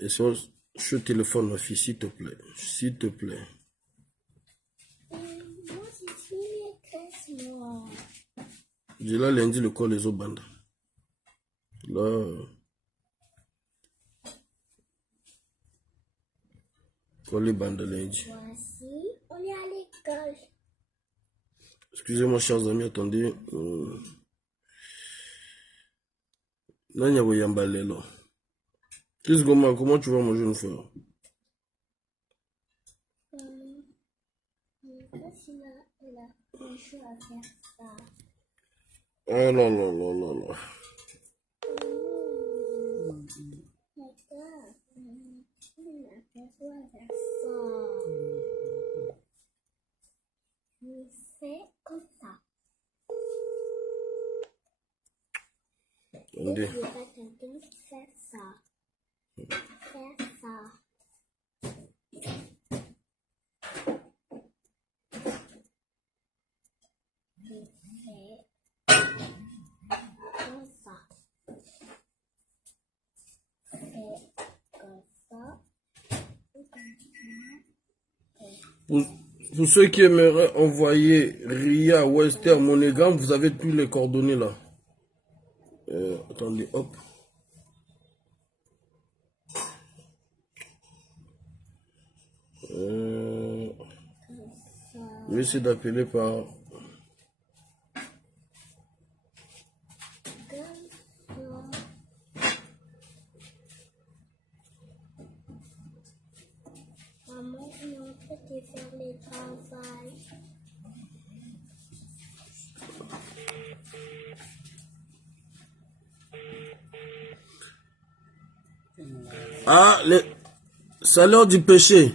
Et sur ce téléphone, ma fille, s'il te plaît. S'il te plaît. Moi, c'est fini, laisse-moi. J'ai là lundi le corps les autres bandes. Là. Quoi les bandes lundi. Voici, on est à l'école. Excusez-moi, chers amis, attendez. Nanya Woyambalelo. Qu'est-ce que comment tu vas, mon jeune frère? Il a un jeu à faire ça. Oh là là là là là. Regarde, il a un jeu à faire ça. Je fais comme ça. Attendez. Je vais t'entendre faire ça. Faire ça. Je fais comme ça. Pour ceux qui aimeraient envoyer Ria, Western, Monégram, vous avez tous les coordonnées là. Attendez, hop. Je vais essayer d'appeler par... Maman, je vais en train de faire le travail. Ah, c'est l'heure du péché.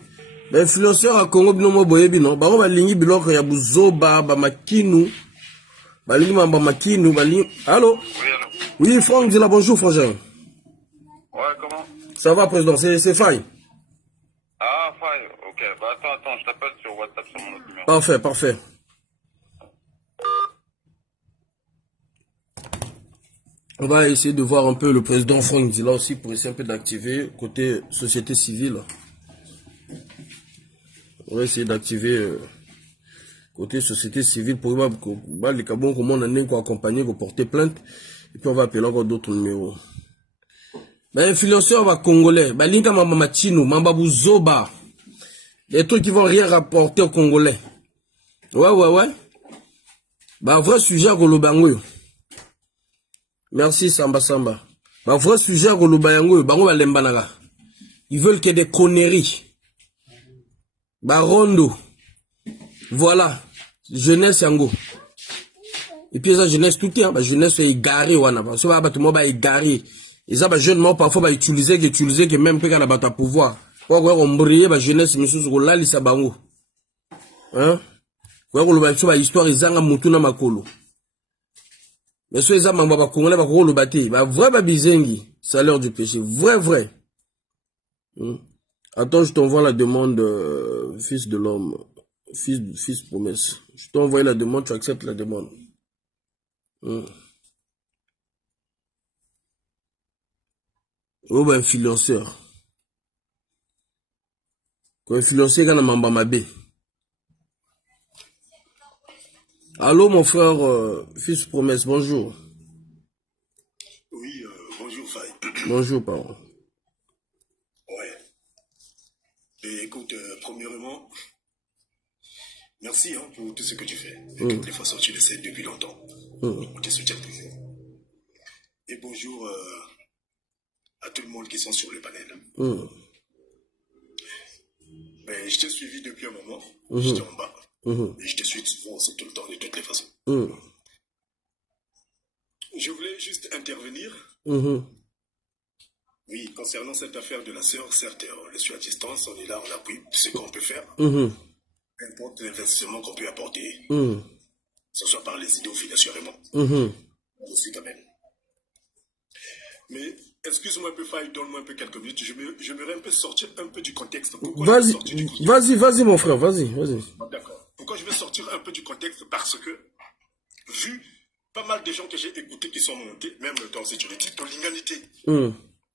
L'influenceur à Congo binomo boyebi non. Ba ba lingi biloko ya buzoba ba makinu. Ba lingi ba makinu ba lingi. Allô? Oui, allô? Oui, Franck, dis la bonjour, frangin. Ouais, comment? Ça va, président, c'est Faye. Ah, Faye, ok. Bah attends, je t'appelle sur WhatsApp sur mon autre numéro. Parfait, parfait. On va essayer de voir un peu le président Franck Dila aussi pour essayer un peu d'activer côté société civile. On va essayer d'activer côté société civile pour les cabons comment on a accompagner pour porter plainte et puis on va appeler encore d'autres numéros. Ben influenceur va congolais, ben linka mama chino, mamba buzoba. Des trucs qui vont rien rapporter aux Congolais. Ouais. Ben vrai sujet à Golobango. Merci Samba. Ben vrai sujet à Golobango, bango ba lembanaga. Ils veulent que des conneries. Barondo. Voilà. Jeunesse yango. Et puis ça jeunesse tout est, jeunesse est égarée wana. Parce que tout le monde est égaré. Et ça jeune mort parfois va utiliser que même quand on a pas pouvoir. On briller ba jeunesse misusu ko lalisa bango. Hein? Kwa ko loba ba histoire ezanga mutu na makolo. Mais ceux les amamba ba congolais ba ko loba te, ba vrai ba bizengi, c'est l'heure du péché, vrai. Attends, je t'envoie la demande fils de l'homme, fils promesse. Je t'envoie la demande, tu acceptes la demande. Oh ben influenceur. Quoi influencer quand mamba mabe. Allô mon frère, fils promesse, bonjour. Oui, bonjour Faye. Bonjour parent. Ouais. Et écoute, premièrement, merci pour tout ce que tu fais. De toutes les façons, tu le sais depuis longtemps. On te soutient toujours. Et bonjour à tout le monde qui sont sur le panel. Ben, je t'ai suivi depuis un moment. J'étais en bas. Et je te suis souvent aussi tout le temps, de toutes les façons. Je voulais juste intervenir. Oui, concernant cette affaire de la sœur, certes, on le suit à distance, on est là, on appuie ce qu'on peut faire. Importe l'investissement qu'on peut apporter, que ce soit par les idées ou financièrement. Je suis quand même. Mais, excuse-moi un peu, Faye, donne-moi un peu quelques minutes. J'aimerais un peu sortir un peu du contexte. Vas-y, mon frère, vas-y. D'accord. Pourquoi je vais sortir un peu du contexte? Parce que, vu pas mal de gens que j'ai écoutés qui sont montés, même dans cette unité, ton l'inganité.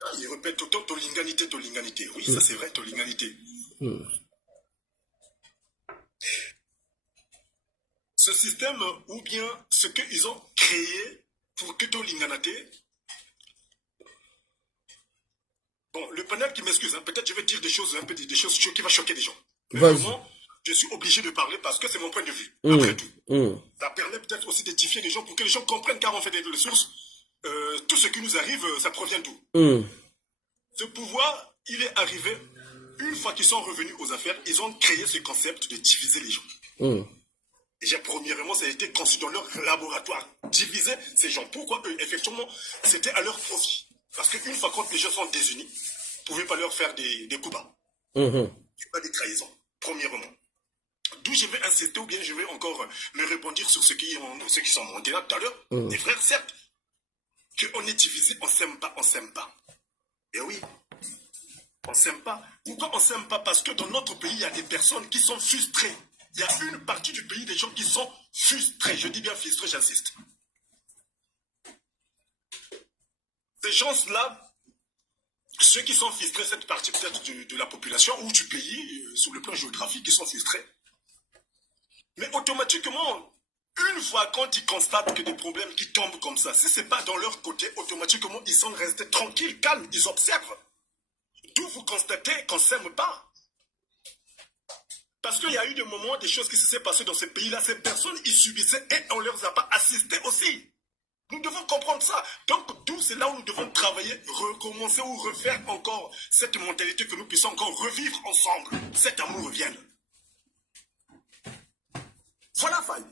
Ah, il répète autant tolinganité, tolinganité. Oui, ça c'est vrai, tolinganité. Ce système, ou bien ce qu'ils ont créé pour que tolinganité. Bon, le panel qui m'excuse, hein, peut-être je vais dire des choses, un peu des choses qui vont choquer des gens. Mais vraiment, je suis obligé de parler parce que c'est mon point de vue. Après tout. Ça permet peut-être aussi d'édifier les gens pour que les gens comprennent car on fait des ressources. Tout ce qui nous arrive, ça provient d'où? Ce pouvoir, il est arrivé, une fois qu'ils sont revenus aux affaires, ils ont créé ce concept de diviser les gens. Déjà, premièrement, ça a été conçu dans leur laboratoire. Diviser ces gens. Pourquoi eux? Effectivement, c'était à leur profit. Parce qu'une fois quand les gens sont désunis, vous ne pouvez pas leur faire des coups bas. Pas des trahisons, premièrement. D'où je vais insister, ou bien je vais encore me rebondir sur ceux qui sont montés là tout à l'heure. Les frères, certes, qu'on est divisé, on ne s'aime pas, on ne s'aime pas. Et oui, on ne s'aime pas. Pourquoi on ne s'aime pas? Parce que dans notre pays, il y a des personnes qui sont frustrées. Il y a une partie du pays des gens qui sont frustrés. Je dis bien frustrés, j'insiste. Ces gens-là, ceux qui sont frustrés, cette partie peut-être de la population ou du pays, sur le plan géographique, qui sont frustrés. Mais automatiquement, une fois quand ils constatent que des problèmes qui tombent comme ça, si ce n'est pas dans leur côté, automatiquement, ils sont restés tranquilles, calmes, ils observent. D'où vous constatez qu'on ne s'aime pas. Parce qu'il y a eu des moments, des choses qui se sont passées dans ce pays-là, ces personnes, ils subissaient et on ne leur a pas assisté aussi. Nous devons comprendre ça. Donc, d'où c'est là où nous devons travailler, recommencer ou refaire encore cette mentalité que nous puissions encore revivre ensemble. Cet amour revienne. Voilà, Faye.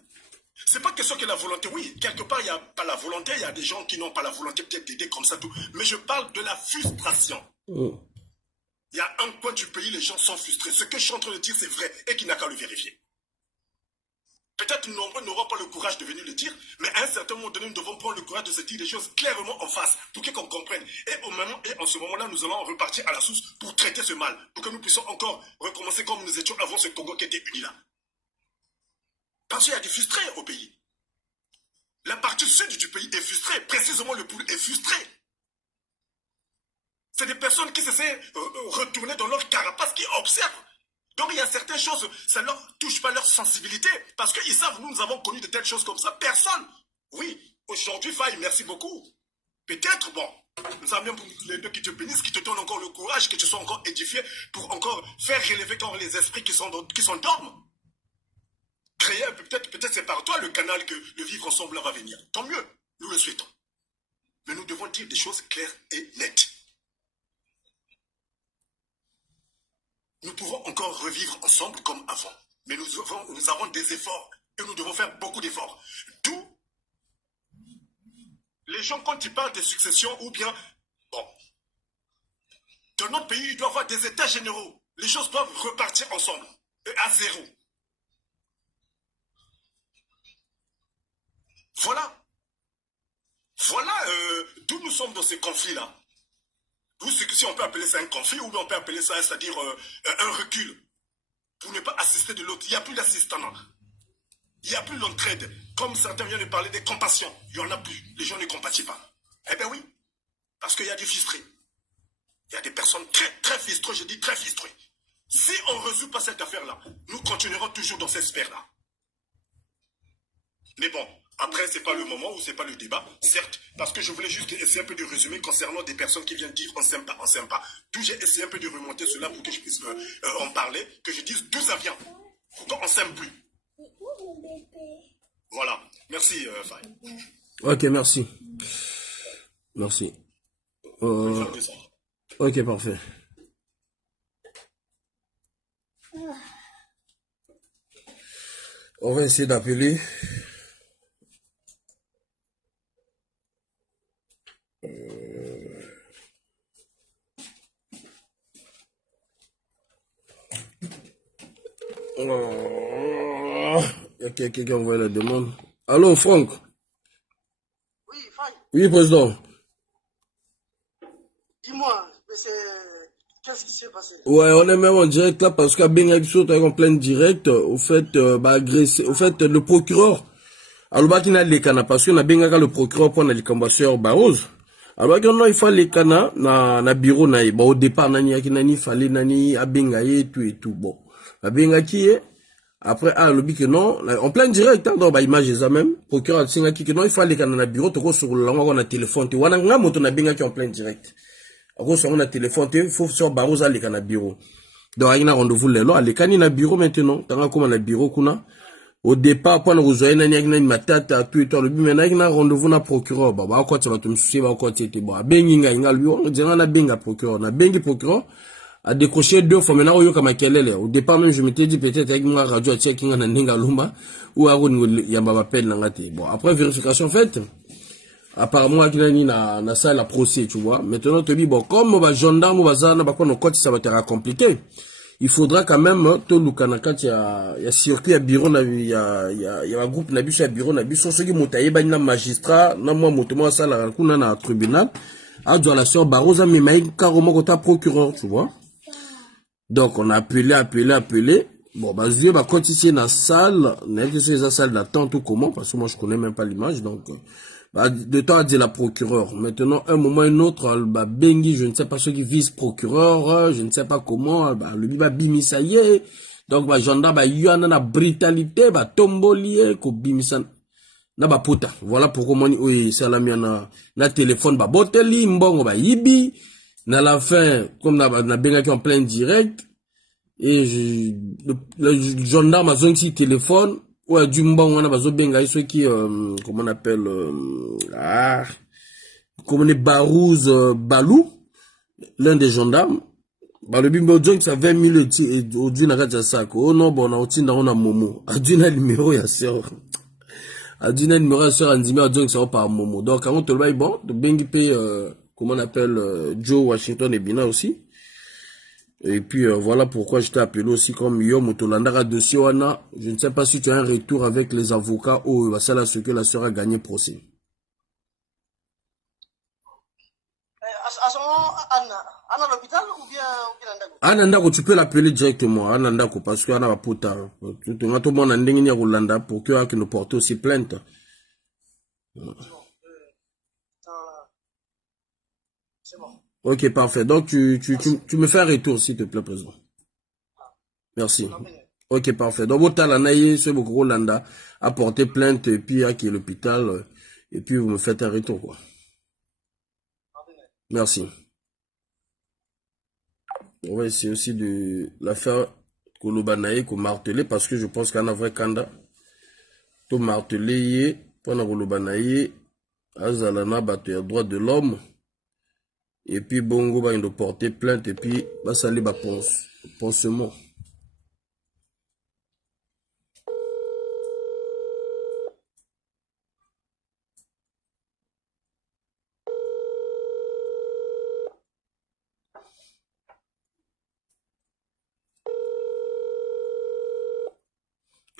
C'est pas question que la volonté, oui, quelque part, il n'y a pas la volonté, il y a des gens qui n'ont pas la volonté peut-être d'aider comme ça, tout. Mais je parle de la frustration. Il y a un coin du pays, les gens sont frustrés. Ce que je suis en train de dire, c'est vrai et qu'il n'a qu'à le vérifier. Peut-être nombreux n'auront pas le courage de venir le dire, mais à un certain moment donné, nous devons prendre le courage de se dire des choses clairement en face pour qu'on comprenne. Et en ce moment-là, nous allons repartir à la source pour traiter ce mal, pour que nous puissions encore recommencer comme nous étions avant ce Congo qui était uni là. Parce qu'il y a des frustrés au pays. La partie sud du pays est frustrée, précisément le pôle est frustré. C'est des personnes qui se sont retournées dans leur carapace, qui observent. Donc il y a certaines choses, ça ne leur touche pas leur sensibilité. Parce qu'ils savent, nous avons connu de telles choses comme ça. Personne. Oui, aujourd'hui, Faye, merci beaucoup. Peut-être, bon, nous avons bien les deux qui te bénissent, qui te donnent encore le courage, que tu sois encore édifié pour encore faire relever encore les esprits qui s'endorment. Créer, peut-être c'est par toi le canal que le vivre ensemble va venir. Tant mieux, nous le souhaitons. Mais nous devons dire des choses claires et nettes. Nous pouvons encore revivre ensemble comme avant. Mais nous avons des efforts et nous devons faire beaucoup d'efforts. D'où les gens, quand ils parlent de succession ou bien, bon, dans notre pays, il doit y avoir des états généraux. Les choses doivent repartir ensemble et à zéro. Voilà. Voilà d'où nous sommes dans ces conflits-là. Si on peut appeler ça un conflit, ou on peut appeler ça, c'est-à-dire un recul, pour ne pas assister de l'autre. Il n'y a plus d'assistance. Il n'y a plus l'entraide. Comme certains viennent de parler des compassions. Il n'y en a plus. Les gens ne compatissent pas. Eh bien oui, parce qu'il y a des frustrés. Il y a des personnes très, très frustrées, je dis très frustrées. Si on ne résout pas cette affaire-là, nous continuerons toujours dans cette sphère-là. Mais bon, après, ce n'est pas le moment ou ce n'est pas le débat, certes, parce que je voulais juste essayer un peu de résumer concernant des personnes qui viennent dire on s'aime pas, on s'aime pas. D'où j'ai essayé un peu de remonter cela pour que je puisse en parler, que je dise d'où ça vient. Pourquoi on s'aime plus. Voilà. Merci, Faye. Ok, merci. Merci. Ok, parfait. On va essayer d'appeler. Il y a quelqu'un qui a envoyé la demande. Allô, Franck? Oui, Faye. Oui, président. Dis-moi, qu'est-ce qui s'est passé? Ouais, on est même en direct là parce qu'à Ben Episode est en plein direct. Au fait, le procureur, alors bah qui n'a les canapes parce qu'on a bien le procureur pour les combattants Barose. Alors non, il fallait kana na bureau na bon au départ nani fallait nani abenga et tout bon abenga qui est après le but que non en plein direct dans ba image ça même procureur singa qui que non il fallait kana na bureau to sur le langue on a téléphone tu wana nga moto na benga qui en plein direct ako sur on a téléphone tu faut sur baroza le kana bureau donc il y a rendez-vous lelo ale kani na bureau maintenant tanga comme na bureau kuna. Au départ, quand nous avons une matata, tout et tout, le but, maintenant, il y a un rendez-vous na procureur. Bah, quoi, tu vas te suivre, quoi, tu es bon. Benginga, inga, lui, on dirait, on a benga procureur. On a bengi procureur, a décroché 2 fois, maintenant, on comme à au départ, même, je m'étais dit, peut-être, avec ma radio, à check, inga, nenga, lumba, ou à yamba, peine, n'angate. Bon, après, vérification faite, apparemment, il y a na salle à procès, tu vois. Maintenant, tu dis, bon, comme, bah, gendarme, bah, ça, bah, quoi, nos côtes, ça va être compliqué. Il faudra quand même tout le Kanaka il y a circuit à bureau il y a un groupe nabiso à bureau nabiso ceux qui montaient ba na magistrat na moi motomo ça la kuna na tribunal a doit la sœur Baroza mais maï carrément côté procureur tu vois. Donc on a appelé bon bah Dieu bah quand ici dans salle c'est la salle d'attente ou comment parce que moi je connais même pas l'image donc bah, de temps à dire la procureure. Maintenant, un moment ou un autre, bah, Bengi, je ne sais pas ce qui vise procureur, je ne sais pas comment, bah, le biba bimisa yé. Donc, bah, gendarme, bah, y'en a brutalité, bah, tombolier, ko bimisa, na ba puta. Voilà pourquoi moi, oui, c'est la mienne, na téléphone, bah, boteli, mbongo, bah, yibi. Na la fin, comme na benga qui en plein direct, et le gendarme a zongi téléphone, ouais, du mbon, on a besoin benga, ceux qui, comment on appelle, comme on est Barouz, Balou, l'un des gendarmes, bah, le bimbo, donc, ça 20 000, au dieu, n'a sac. Oh non, bon, on a Momo. A dieu, n'a numéro, ya sœur. A dieu, n'a numéro, ya sœur, en dimé, donc, ça va par Momo. Donc, quand on te le baille, bon, de bengi paye, comment on appelle, Joe Washington et Bina aussi. Et puis voilà pourquoi je t'ai appelé aussi comme Yo Motolandara dossier wana. Je ne sais pas si tu as un retour avec les avocats ou c'est là ce que la sœur a gagné procès. À ce moment, Anna à l'hôpital ou bien Ndako? Anandako, tu peux l'appeler directement. Anandako, parce qu'Anna va puta. Tout le monde a ndengini Rolanda pour que nous porte aussi plainte. C'est bon. Ok, parfait. Donc, tu me fais un retour, s'il te plaît, président. Merci. Ok, parfait. Donc, votre talanaï, ce beaucoup Rolanda a porté plainte, et puis, à qui est l'hôpital, et puis, vous me faites un retour, quoi. Merci. Ouais, c'est aussi de l'affaire Kolobanaï qu'on martelé, parce que je pense qu'en a vrai Kanda, tout martelé, pendant Kolobanaï, Azalana, battu droit de l'homme. Et puis Bongo va nous porter plainte et puis va salir ba poncement.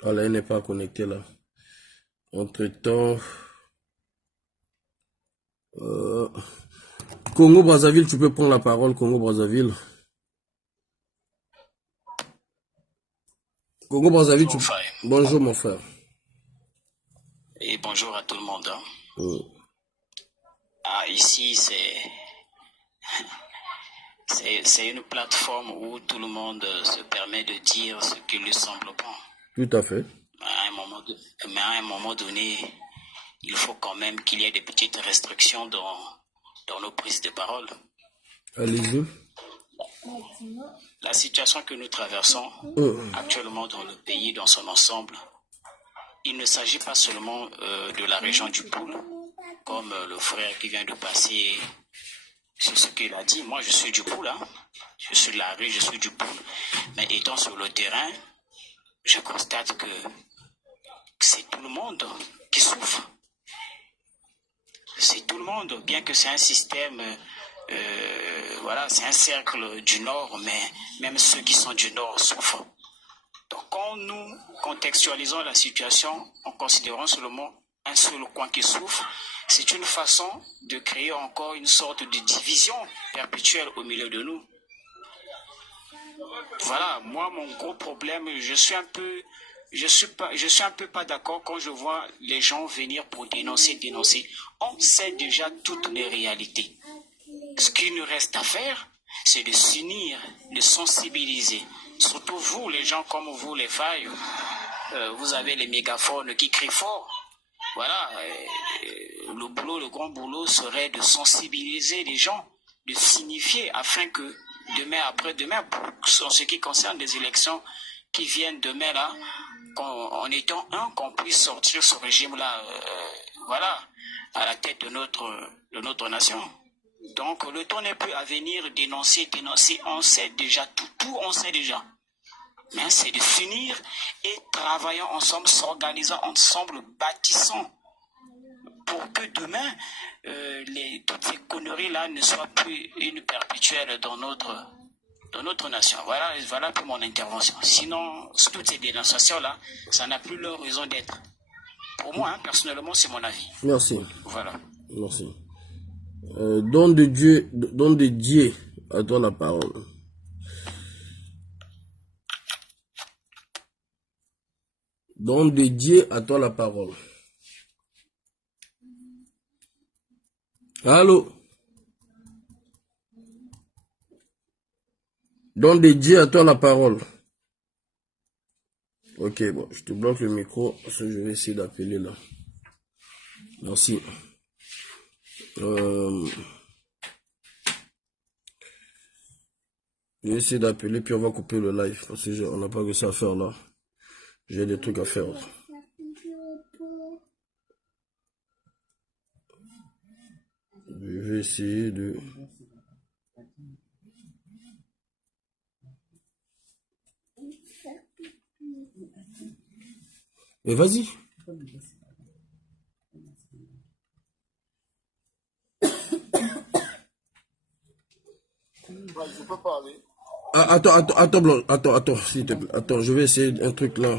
Voilà, elle n'est pas connectée là. Entre-temps, Congo Brazzaville, tu peux prendre la parole, Congo Brazzaville. Congo Brazzaville, bonjour, bonjour mon frère. Et bonjour à tout le monde. Ici, c'est une plateforme où tout le monde se permet de dire ce qui lui semble bon. Tout à fait. Mais à un moment donné, il faut quand même qu'il y ait des petites restrictions dans nos prises de parole. Allez-y. La situation que nous traversons actuellement dans le pays dans son ensemble, il ne s'agit pas seulement de la région du Poul, comme le frère qui vient de passer sur ce qu'il a dit. Moi, je suis du Poul, hein. Je suis de la rue, je suis du Poul. Mais étant sur le terrain, je constate que c'est tout le monde qui souffre. C'est tout le monde, bien que c'est un système, voilà, c'est un cercle du Nord, mais même ceux qui sont du Nord souffrent. Donc quand nous contextualisons la situation en considérant seulement un seul coin qui souffre, c'est une façon de créer encore une sorte de division perpétuelle au milieu de nous. Voilà, moi mon gros problème, je suis un peu je suis un peu pas d'accord quand je vois les gens venir pour dénoncer. On sait déjà toutes les réalités. Ce qu'il nous reste à faire, c'est de s'unir, de sensibiliser. Surtout vous, les gens comme vous, les failles, vous avez les mégaphones qui crient fort. Voilà, le grand boulot serait de sensibiliser les gens, de signifier afin que demain, après-demain, en ce qui concerne les élections qui viennent demain là, en étant qu'on puisse sortir ce régime-là, voilà, à la tête de notre nation. Donc le temps n'est plus à venir dénoncer, on sait déjà tout on sait déjà. Mais c'est de s'unir et travailler ensemble, s'organisant ensemble, bâtissant pour que demain, toutes ces conneries-là ne soient plus une perpétuelle dans notre nation. Voilà pour mon intervention. Sinon, toutes ces dénonciations-là, ça n'a plus leur raison d'être. Pour moi, hein, personnellement, c'est mon avis. Merci. Voilà. Merci. Don de Dieu, à toi la parole. Don de Dieu, à toi la parole. Allô? Don de Dieu, à toi la parole. Ok, bon, je te bloque le micro, parce que je vais essayer d'appeler là. Merci. Je vais essayer d'appeler, puis on va couper le live, parce qu'on n'a pas que ça à faire là. J'ai des trucs à faire. Je vais essayer de... Mais vas-y. Je peux parler. Ah, attends, s'il te plaît. Attends, je vais essayer un truc là.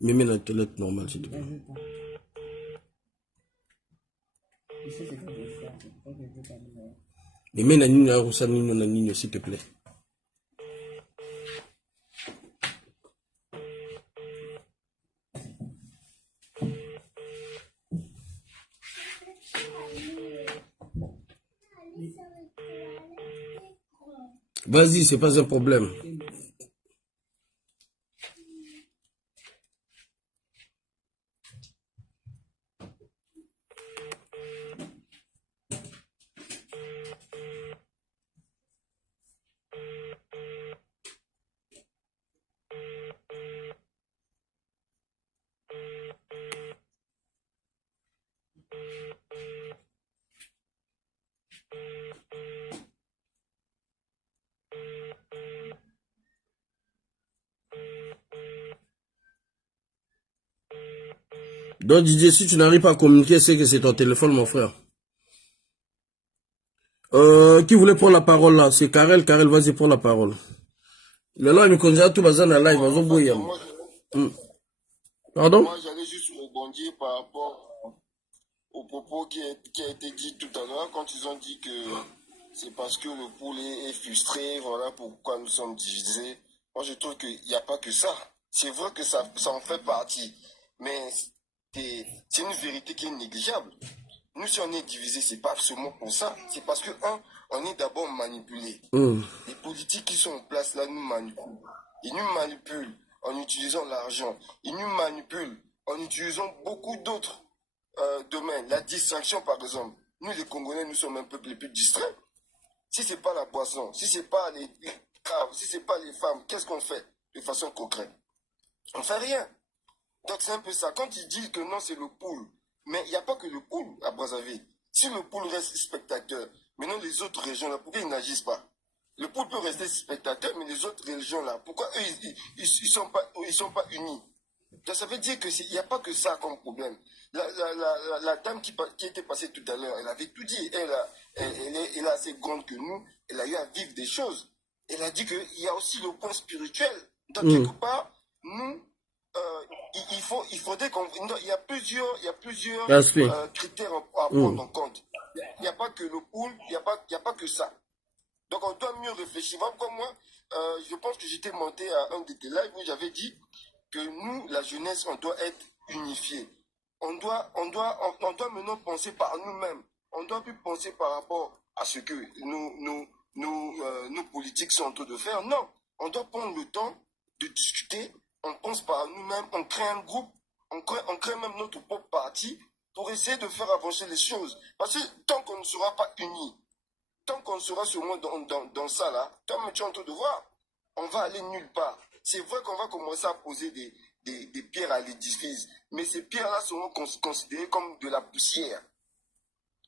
Mais mets la toilette normale, s'il te plaît. Mais mets la ligne, s'il te plaît. Vas-y, c'est pas un problème. Donc Didier, si tu n'arrives pas à communiquer, c'est que c'est ton téléphone, mon frère. Qui voulait prendre la parole là? C'est Karel. Karel, vas-y, prends la parole. Le là, il me connaît tout bazar dans la live. Pardon? Moi, j'allais juste rebondir par rapport au propos qui a été dit tout à l'heure, quand ils ont dit que c'est parce que le poulet est frustré, voilà pourquoi nous sommes divisés. Moi, je trouve qu'il n'y a pas que ça. C'est vrai que ça en fait partie, mais c'est une vérité qui est négligeable. Nous, si on est divisés, c'est pas absolument pour ça. C'est parce que, on est d'abord manipulés. Les politiques qui sont en place là nous manipulent. Ils nous manipulent en utilisant l'argent. Ils nous manipulent en utilisant beaucoup d'autres domaines. La distraction, par exemple. Nous, les Congolais, nous sommes un peuple les plus distraits. Si c'est pas la boisson, si c'est pas les caves, si c'est pas les femmes, qu'est-ce qu'on fait de façon concrète? On fait rien. Donc c'est un peu ça. Quand ils disent que non, c'est le pool, mais il n'y a pas que le pool à Brazzaville. Si le pool reste spectateur, maintenant les autres régions là, pourquoi ils n'agissent pas? Le pool peut rester spectateur, mais les autres régions là, pourquoi eux ils sont pas unis? Donc, ça veut dire que il n'y a pas que ça comme problème. La dame qui était passée tout à l'heure, elle avait tout dit. Elle est assez grande que nous. Elle a eu à vivre des choses. Elle a dit qu'il y a aussi le point spirituel. Donc quelque part, nous, il faudrait qu'on... Il y a plusieurs critères à prendre en compte. Il n'y a pas que le pool, il n'y a pas que ça. Donc on doit mieux réfléchir. Comme moi, je pense que j'étais monté à un de tes lives où j'avais dit que nous, la jeunesse, on doit être unifiés. On doit maintenant penser par nous-mêmes. On ne doit plus penser par rapport à ce que nos politiques sont en train de faire. Non, on doit prendre le temps de discuter. On pense par nous-mêmes, on crée un groupe, on crée même notre propre parti pour essayer de faire avancer les choses. Parce que tant qu'on ne sera pas unis, tant qu'on sera seulement dans ça là, comme tu es en train de voir, on va aller nulle part. C'est vrai qu'on va commencer à poser des pierres à l'édifice, mais ces pierres-là seront considérées comme de la poussière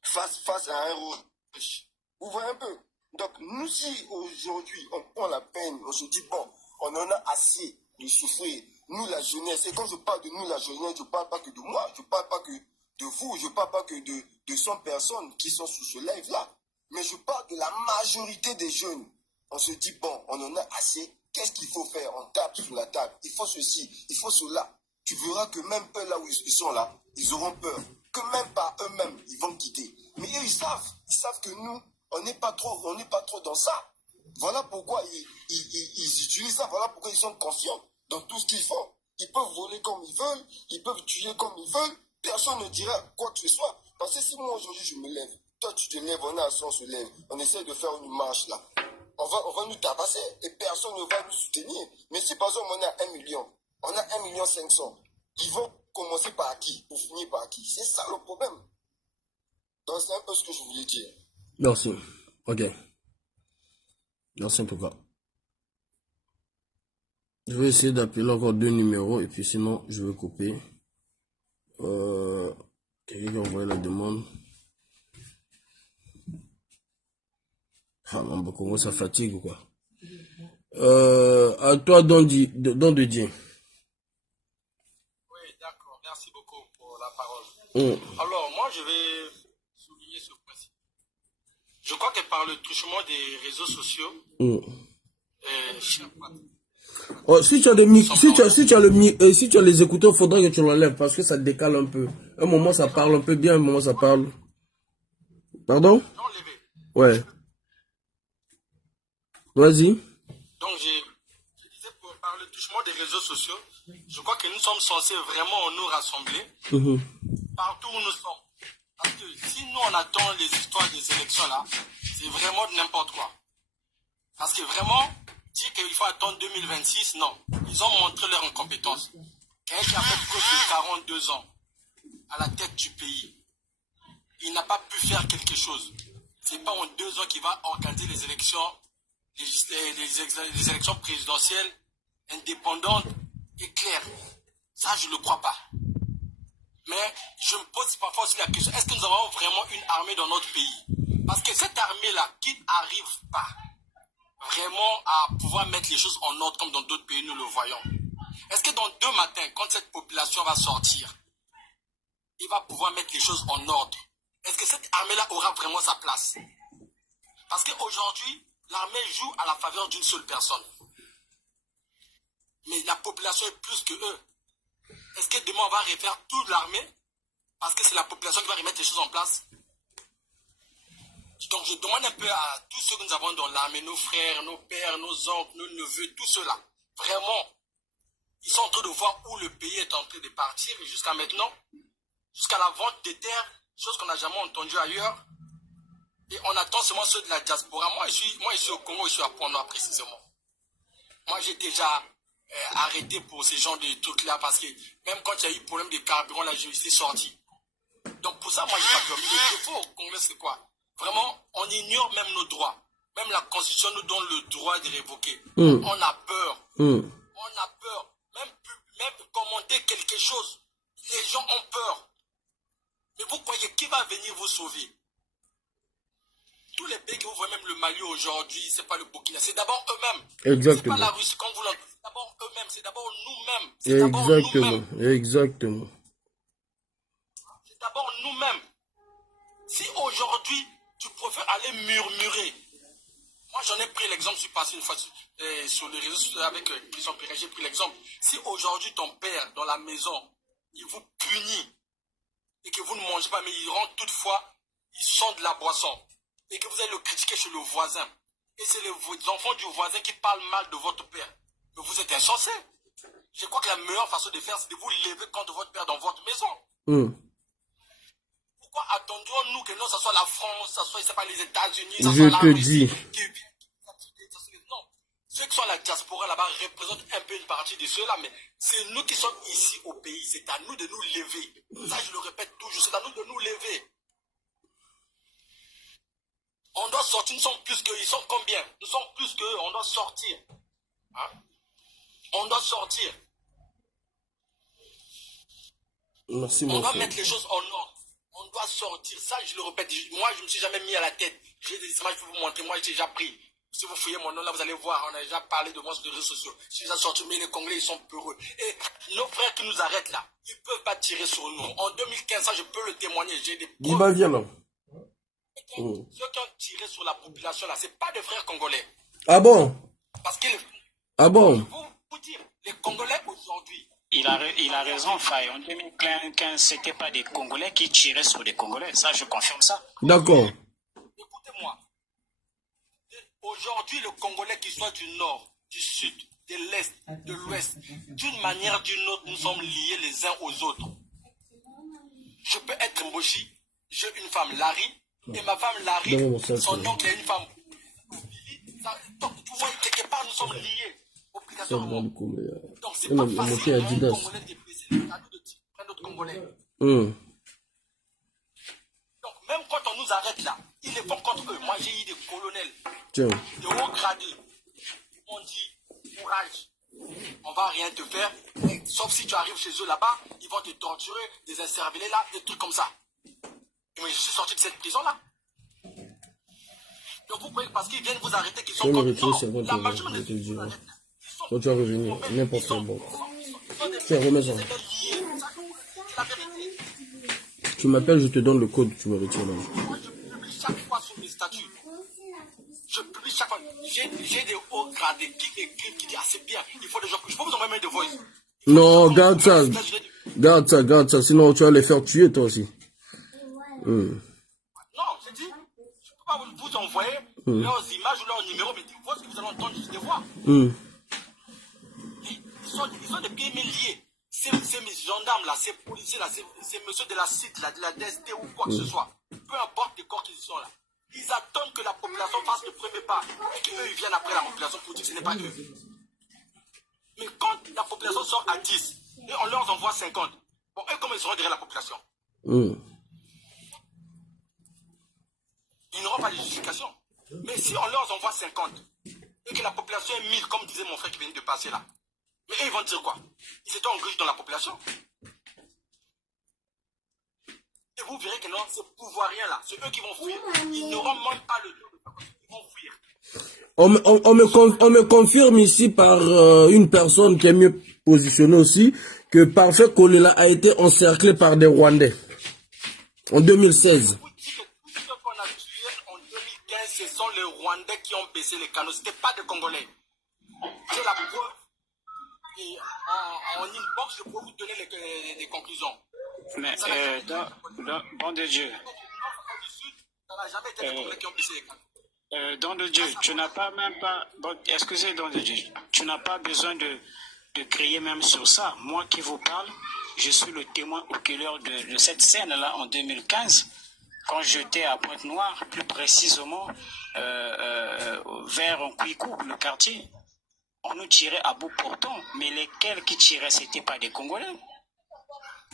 face à un rocher. Vous voyez un peu? Donc, nous, si aujourd'hui, on prend la peine, on se dit, bon, on en a assez de souffrir, nous, la jeunesse, et quand je parle de nous, la jeunesse, je ne parle pas que de moi, je ne parle pas que de vous, je ne parle pas que de 100 personnes qui sont sous ce live-là, mais je parle de la majorité des jeunes. On se dit, bon, on en a assez, qu'est-ce qu'il faut faire? On tape sur la table, il faut ceci, il faut cela. Tu verras que même eux, là où ils sont là, ils auront peur, que même par eux-mêmes, ils vont quitter. Mais eux, ils savent que nous, on n'est pas trop dans ça. Voilà pourquoi ils utilisent ça, voilà pourquoi ils sont confiants dans tout ce qu'ils font. Ils peuvent voler comme ils veulent, ils peuvent tuer comme ils veulent, personne ne dira quoi que ce soit. Parce que si moi aujourd'hui je me lève, toi tu te lèves, on est assis, on se lève, on essaie de faire une marche là. On va nous tabasser et personne ne va nous soutenir. Mais si par exemple on a 1 million, on a 1,5 million, ils vont commencer par qui? Pour finir par qui? C'est ça le problème. Donc c'est un peu ce que je voulais dire. Merci. Ok. Merci en tout cas. Je vais essayer d'appeler encore 2 numéros et puis sinon je vais couper. Quelqu'un qui a envoyé la demande. Ah non, bah, comment ça fatigue ou quoi? À toi, don de Dieu. Oui, d'accord. Merci beaucoup pour la parole. Alors, moi, je vais souligner ce principe. Je crois que par le truchement des réseaux sociaux, Oh, si tu as les écouteurs, il faudrait que tu l'enlèves parce que ça décale un peu. Un moment ça parle un peu bien, un moment ça parle. Pardon? Ouais. Vas-y. Donc, je disais, par le truchement des réseaux sociaux, je crois que nous sommes censés vraiment nous rassembler partout où nous sommes. Parce que si nous on attend les histoires des élections là, c'est vraiment n'importe quoi. Parce que vraiment, dire qu'il faut attendre 2026, non. Ils ont montré leur incompétence. Quelqu'un qui a fait plus de 42 ans à la tête du pays, il n'a pas pu faire quelque chose. C'est pas en 2 ans qu'il va organiser les élections, les élections présidentielles indépendantes et claires. Ça, je ne le crois pas. Mais je me pose parfois aussi la question, est-ce que nous avons vraiment une armée dans notre pays? Parce que cette armée-là, qui n'arrive pas vraiment à pouvoir mettre les choses en ordre comme dans d'autres pays, nous le voyons. Est-ce que dans 2 matins, quand cette population va sortir, il va pouvoir mettre les choses en ordre? Est-ce que cette armée-là aura vraiment sa place? Parce qu'aujourd'hui, l'armée joue à la faveur d'une seule personne. Mais la population est plus que eux. Est-ce que demain on va refaire toute l'armée? Parce que c'est la population qui va remettre les choses en place. Donc je demande un peu à tous ceux que nous avons dans l'armée, nos frères, nos pères, nos oncles, nos neveux, tous ceux-là. Vraiment, ils sont en train de voir où le pays est en train de partir. Et jusqu'à maintenant, jusqu'à la vente des terres, chose qu'on n'a jamais entendue ailleurs. Et on attend seulement ceux de la diaspora. Moi, je suis au Congo, je suis à Pont-Noir précisément. Moi, j'ai déjà arrêté pour ce genre de trucs-là parce que même quand il y a eu problème de carburant, la justice est sortie. Donc pour ça, moi, j'ai pas peur. Mais le défaut au Congo, c'est quoi? Vraiment, on ignore même nos droits. Même la Constitution nous donne le droit de révoquer. On a peur. On a peur. Même commenter quelque chose, les gens ont peur. Mais vous croyez qui va venir vous sauver? Tous les pays que vous voyez, même le Mali aujourd'hui, c'est pas le Burkina, c'est d'abord eux-mêmes. Exactement. C'est pas la Russie, quand vous l'entendez, c'est d'abord eux-mêmes, c'est d'abord nous-mêmes. C'est d'abord nous-mêmes. Exactement. C'est d'abord nous-mêmes. Si aujourd'hui, tu préfères aller murmurer. Moi, j'en ai pris l'exemple, je suis passé une fois sur les réseaux sociaux avec Christian Pérez, j'ai pris l'exemple. Si aujourd'hui, ton père, dans la maison, il vous punit et que vous ne mangez pas, mais il rentre toutefois, il sent de la boisson et que vous allez le critiquer chez le voisin Et c'est les enfants du voisin qui parlent mal de votre père. Mais vous êtes insensés. Je crois que la meilleure façon de faire, c'est de vous lever contre votre père dans votre maison. Pourquoi attendons-nous que non, ça soit la France, ça soit, je sais pas, les États-Unis, ça soit la Russie Non. Ceux qui sont à la diaspora là-bas représentent un peu une partie de ceux-là, mais c'est nous qui sommes ici au pays. C'est à nous de nous lever. Ça, je le répète toujours, c'est à nous de nous lever. On doit sortir, nous sommes plus qu'eux. Ils sont combien? Nous sommes plus qu'eux, on doit sortir. Hein? On doit sortir. Merci, on mon doit frère. mettre les choses en ordre. On doit sortir. Ça, je le répète. Moi, je ne me suis jamais mis à la tête. J'ai des images pour vous montrer. Moi, j'ai déjà pris. Si vous fouillez mon nom, là, vous allez voir. On a déjà parlé de moi sur les réseaux sociaux. Je suis déjà sorti, mais les Congolais, ils sont peureux. Et nos frères qui nous arrêtent là, ils ne peuvent pas tirer sur nous. En 2015, ça, je peux le témoigner. J'ai des preuves. Diba, viens là. Ceux qui ont tiré sur la population là, ce n'est pas des frères congolais. Ah bon? Parce que, Ah bon? je vais vous dire, les Congolais aujourd'hui, Il a raison, Faye. En 2015, ce n'était pas des Congolais qui tiraient sur des Congolais. Ça, je confirme ça. D'accord. écoutez-moi. Aujourd'hui, le Congolais, qu'il soit du nord, du sud, de l'est, de l'ouest, d'une manière ou d'une autre, nous sommes liés les uns aux autres. Je peux être Mboshi, j'ai une femme, Larry, et ma femme, Larry, son oncle est une femme. Donc, vous voyez, quelque part, nous sommes liés. Obligatoirement. Donc, c'est pas facile pour un Congolais de blesser les cadeaux de un autre Congolais. Donc, même quand on nous arrête là, ils le font contre eux. Moi, j'ai eu des colonels, de hauts gradés. Ils m'ont dit, courage, on va rien te faire. Sauf si tu arrives chez eux là-bas, ils vont te torturer, des incervelés là, des trucs comme ça. Mais je suis sorti de cette prison-là. Donc, vous croyez parce qu'ils viennent vous arrêter qu'ils sont comme non, la majorité des gens là. Quand tu vas revenir, n'importe quoi. Bon. Tiens, remets ça. Tu m'appelles, je te donne le code, tu me retires là. Moi, je publie chaque fois sur mes statuts. Je publie chaque fois. J'ai des hauts gradés qui écrivent, qui disent, ah, c'est bien, il faut des gens. Je peux vous envoyer même des voice. Non, garde ça. Garde ça. Sinon, tu vas les faire tuer, toi aussi. Non, j'ai dit, je ne peux pas vous envoyer leurs images ou leurs numéros, mais des voix que vous allez entendre, je les vois. Ils sont des pays liés. Ces gendarmes-là, ces policiers-là, ces messieurs de la CIT, de la DST ou quoi que ce soit, peu importe les corps qu'ils sont là, ils attendent que la population fasse le premier pas et qu'eux, ils viennent après la population pour dire que ce n'est pas eux. Mais quand la population sort à 10 et on leur envoie 50, bon, eux, comment ils seront derrière la population? Ils n'auront pas de justification. Mais si on leur envoie 50 et que la population est 1000, comme disait mon frère qui vient de passer là, mais eux, ils vont dire quoi? Ils étaient engagés dans la population. Et vous verrez que non, ces pouvoiriens-là, c'est eux qui vont fuir. Ils n'auront même pas le temps de faire quoi. Ils vont fuir. On me confirme ici par une personne qui est mieux positionnée aussi que Parfait Kolela a été encerclé par des Rwandais en 2016. Je vous dis que tous ceux qu'on a tués en 2015, ce sont les Rwandais qui ont baissé les canaux. Ce n'était pas des Congolais. J'ai la preuve. Et en inbox, je peux vous donner les conclusions. Mais, don de Dieu. Ça n'a jamais été les Congolais qui ont baissé les canaux. Don de Dieu, tu n'as pas même pas... Bon, excusez, don de Dieu. Tu n'as pas besoin de crier même sur ça. Moi qui vous parle, je suis le témoin oculaire de cette scène-là en 2015, quand j'étais à Pointe-Noire, plus précisément vers Nkouikou, le quartier. On nous tirait à bout portant, mais lesquels qui tiraient, ce n'étaient pas des Congolais.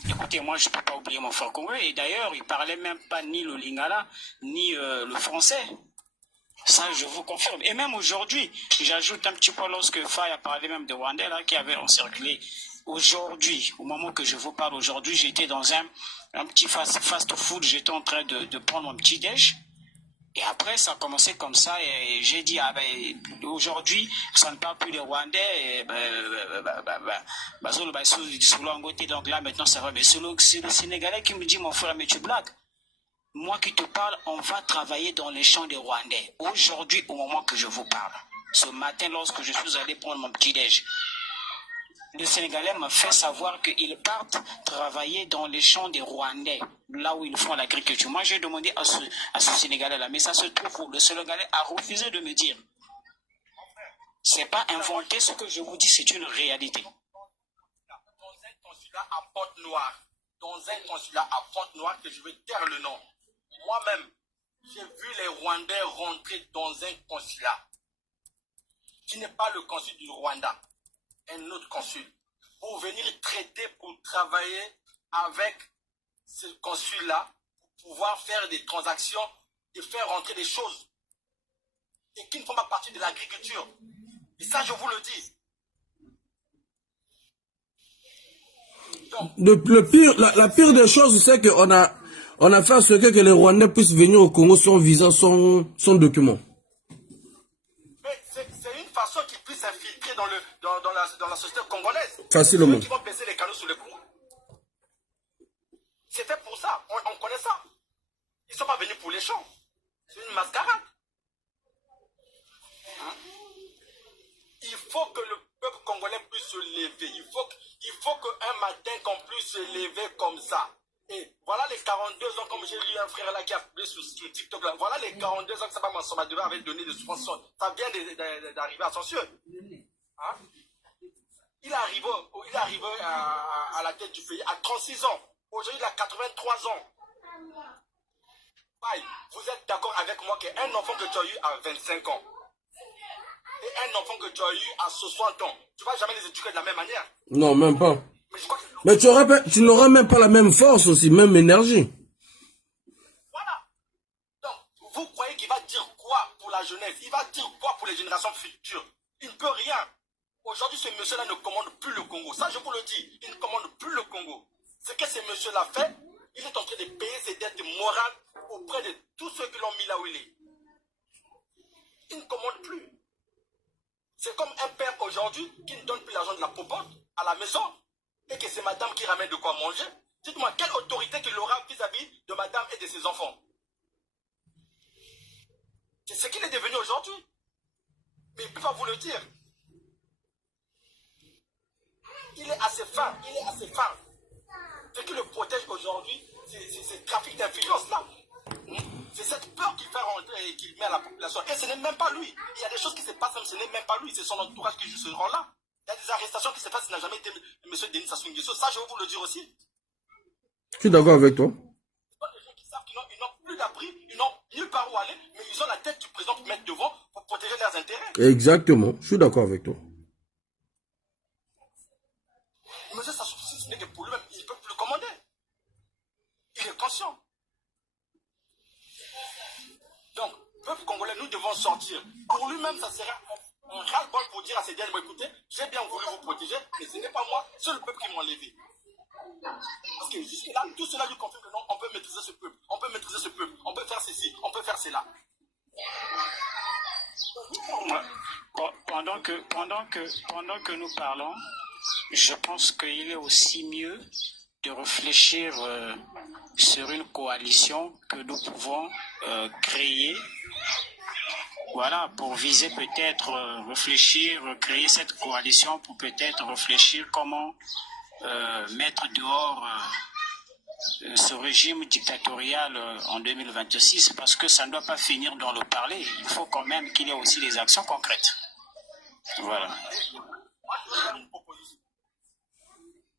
Écoutez, moi, je ne peux pas oublier mon frère congolais. Et d'ailleurs, il ne parlait même pas ni le lingala, ni le français. Ça, je vous confirme. Et même aujourd'hui, j'ajoute un petit peu lorsque Faye a parlé même de Rwandais, là, qui avait encerclé. Aujourd'hui, au moment que je vous parle aujourd'hui, j'étais dans un petit fast-food. J'étais en train de prendre mon petit déj. Et après, ça a commencé comme ça, et j'ai dit, ah ben, aujourd'hui, ça ne parle plus des Rwandais, donc là, maintenant, ça va. Mais c'est le Sénégalais qui me dit, mon frère, mais tu blagues. Moi qui te parle, on va travailler dans les champs des Rwandais. Aujourd'hui, au moment que je vous parle, ce matin, lorsque je suis allé prendre mon petit-déj, le Sénégalais m'a fait savoir qu'ils partent travailler dans les champs des Rwandais, là où ils font l'agriculture. Moi, j'ai demandé à ce Sénégalais-là, mais ça se trouve où? Le Sénégalais a refusé de me dire. C'est pas inventé, ce que je vous dis, c'est une réalité. Dans un consulat à Pointe-Noire, que je vais taire le nom, moi-même, j'ai vu les Rwandais rentrer dans un consulat qui n'est pas le consul du Rwanda, un autre consul, pour venir traiter, pour travailler avec ce consul-là, pour pouvoir faire des transactions et faire rentrer des choses et qui ne font pas partie de l'agriculture. Et ça, je vous le dis. La pire des choses, c'est qu'on a fait ce que les Rwandais puissent venir au Congo sans visa, sans document. Mais c'est une façon qu'ils puissent s'infiltrer dans la société congolaise. Facilement. Ceux qui vont baisser les canaux sous les coups. C'était pour ça. On connaît ça. Ils ne sont pas venus pour les champs. C'est une mascarade. Hein? Il faut que le peuple congolais puisse se lever. Il faut qu'un matin qu'on puisse se lever comme ça. Et voilà les 42 ans, comme j'ai lu un frère là qui a appelé sur TikTok là. Voilà les 42 ans que Saba Massomadeva avait donné de souffrance. Ça vient d'arriver à son cieux. Hein? Il est arrivé à la tête du pays à 36 ans. Aujourd'hui, il a 83 ans. Bye. Vous êtes d'accord avec moi qu'un enfant que tu as eu à 25 ans et un enfant que tu as eu à 60 ans, tu ne vas jamais les éduquer de la même manière. Non, même pas. Mais je crois que... Mais tu n'auras même pas la même force aussi, même énergie. Voilà. Donc, vous croyez qu'il va dire quoi pour la jeunesse? Il va dire quoi pour les générations futures? Il ne peut rien. Aujourd'hui, ce monsieur-là ne commande plus le Congo. Ça, je vous le dis. Il ne commande plus le Congo. Ce que ce monsieur-là fait, il est en train de payer ses dettes morales auprès de tous ceux qui l'ont mis là où il est. Il ne commande plus. C'est comme un père aujourd'hui qui ne donne plus l'argent de la popote à la maison et que c'est madame qui ramène de quoi manger. Dites-moi, quelle autorité qu'il aura vis-à-vis de madame et de ses enfants? C'est ce qu'il est devenu aujourd'hui. Mais il ne peut pas vous le dire. Il est assez fin, Ce qui le protège aujourd'hui, c'est ce trafic d'influence là. C'est cette peur qu'il fait rentrer et qu'il met à la population. Et ce n'est même pas lui. Il y a des choses qui se passent, ce n'est même pas lui. C'est son entourage qui joue ce rôle-là. Il y a des arrestations qui se passent, ce n'a jamais été M. Denis Sassou Nguesso. Ça, je vais vous le dire aussi. Je suis d'accord avec toi. Les gens qui savent qu'ils n'ont plus d'abri, ils n'ont nulle part où aller, mais ils ont la tête du président pour mettre devant pour protéger leurs intérêts. Exactement. Je suis d'accord avec toi. M. Sassou Nguesso, ce n'est que pour lui-même, il ne peut plus commander. Il est conscient. Donc, peuple congolais, nous devons sortir. Pour lui-même, ça serait un ras-le-bol pour dire à ces derniers, écoutez, j'ai bien voulu vous protéger, mais ce n'est pas moi, c'est le peuple qui m'a enlevé. Parce que jusque-là, tout cela lui confirme que non, on peut maîtriser ce peuple, on peut maîtriser ce peuple, on peut faire ceci, on peut faire cela. Pendant que nous parlons, je pense qu'il est aussi mieux de réfléchir sur une coalition que nous pouvons créer, voilà, pour viser peut-être, créer cette coalition pour peut-être réfléchir comment mettre dehors ce régime dictatorial en 2026, parce que ça ne doit pas finir dans le parler. Il faut quand même qu'il y ait aussi des actions concrètes. Voilà. Moi, je vais faire une proposition.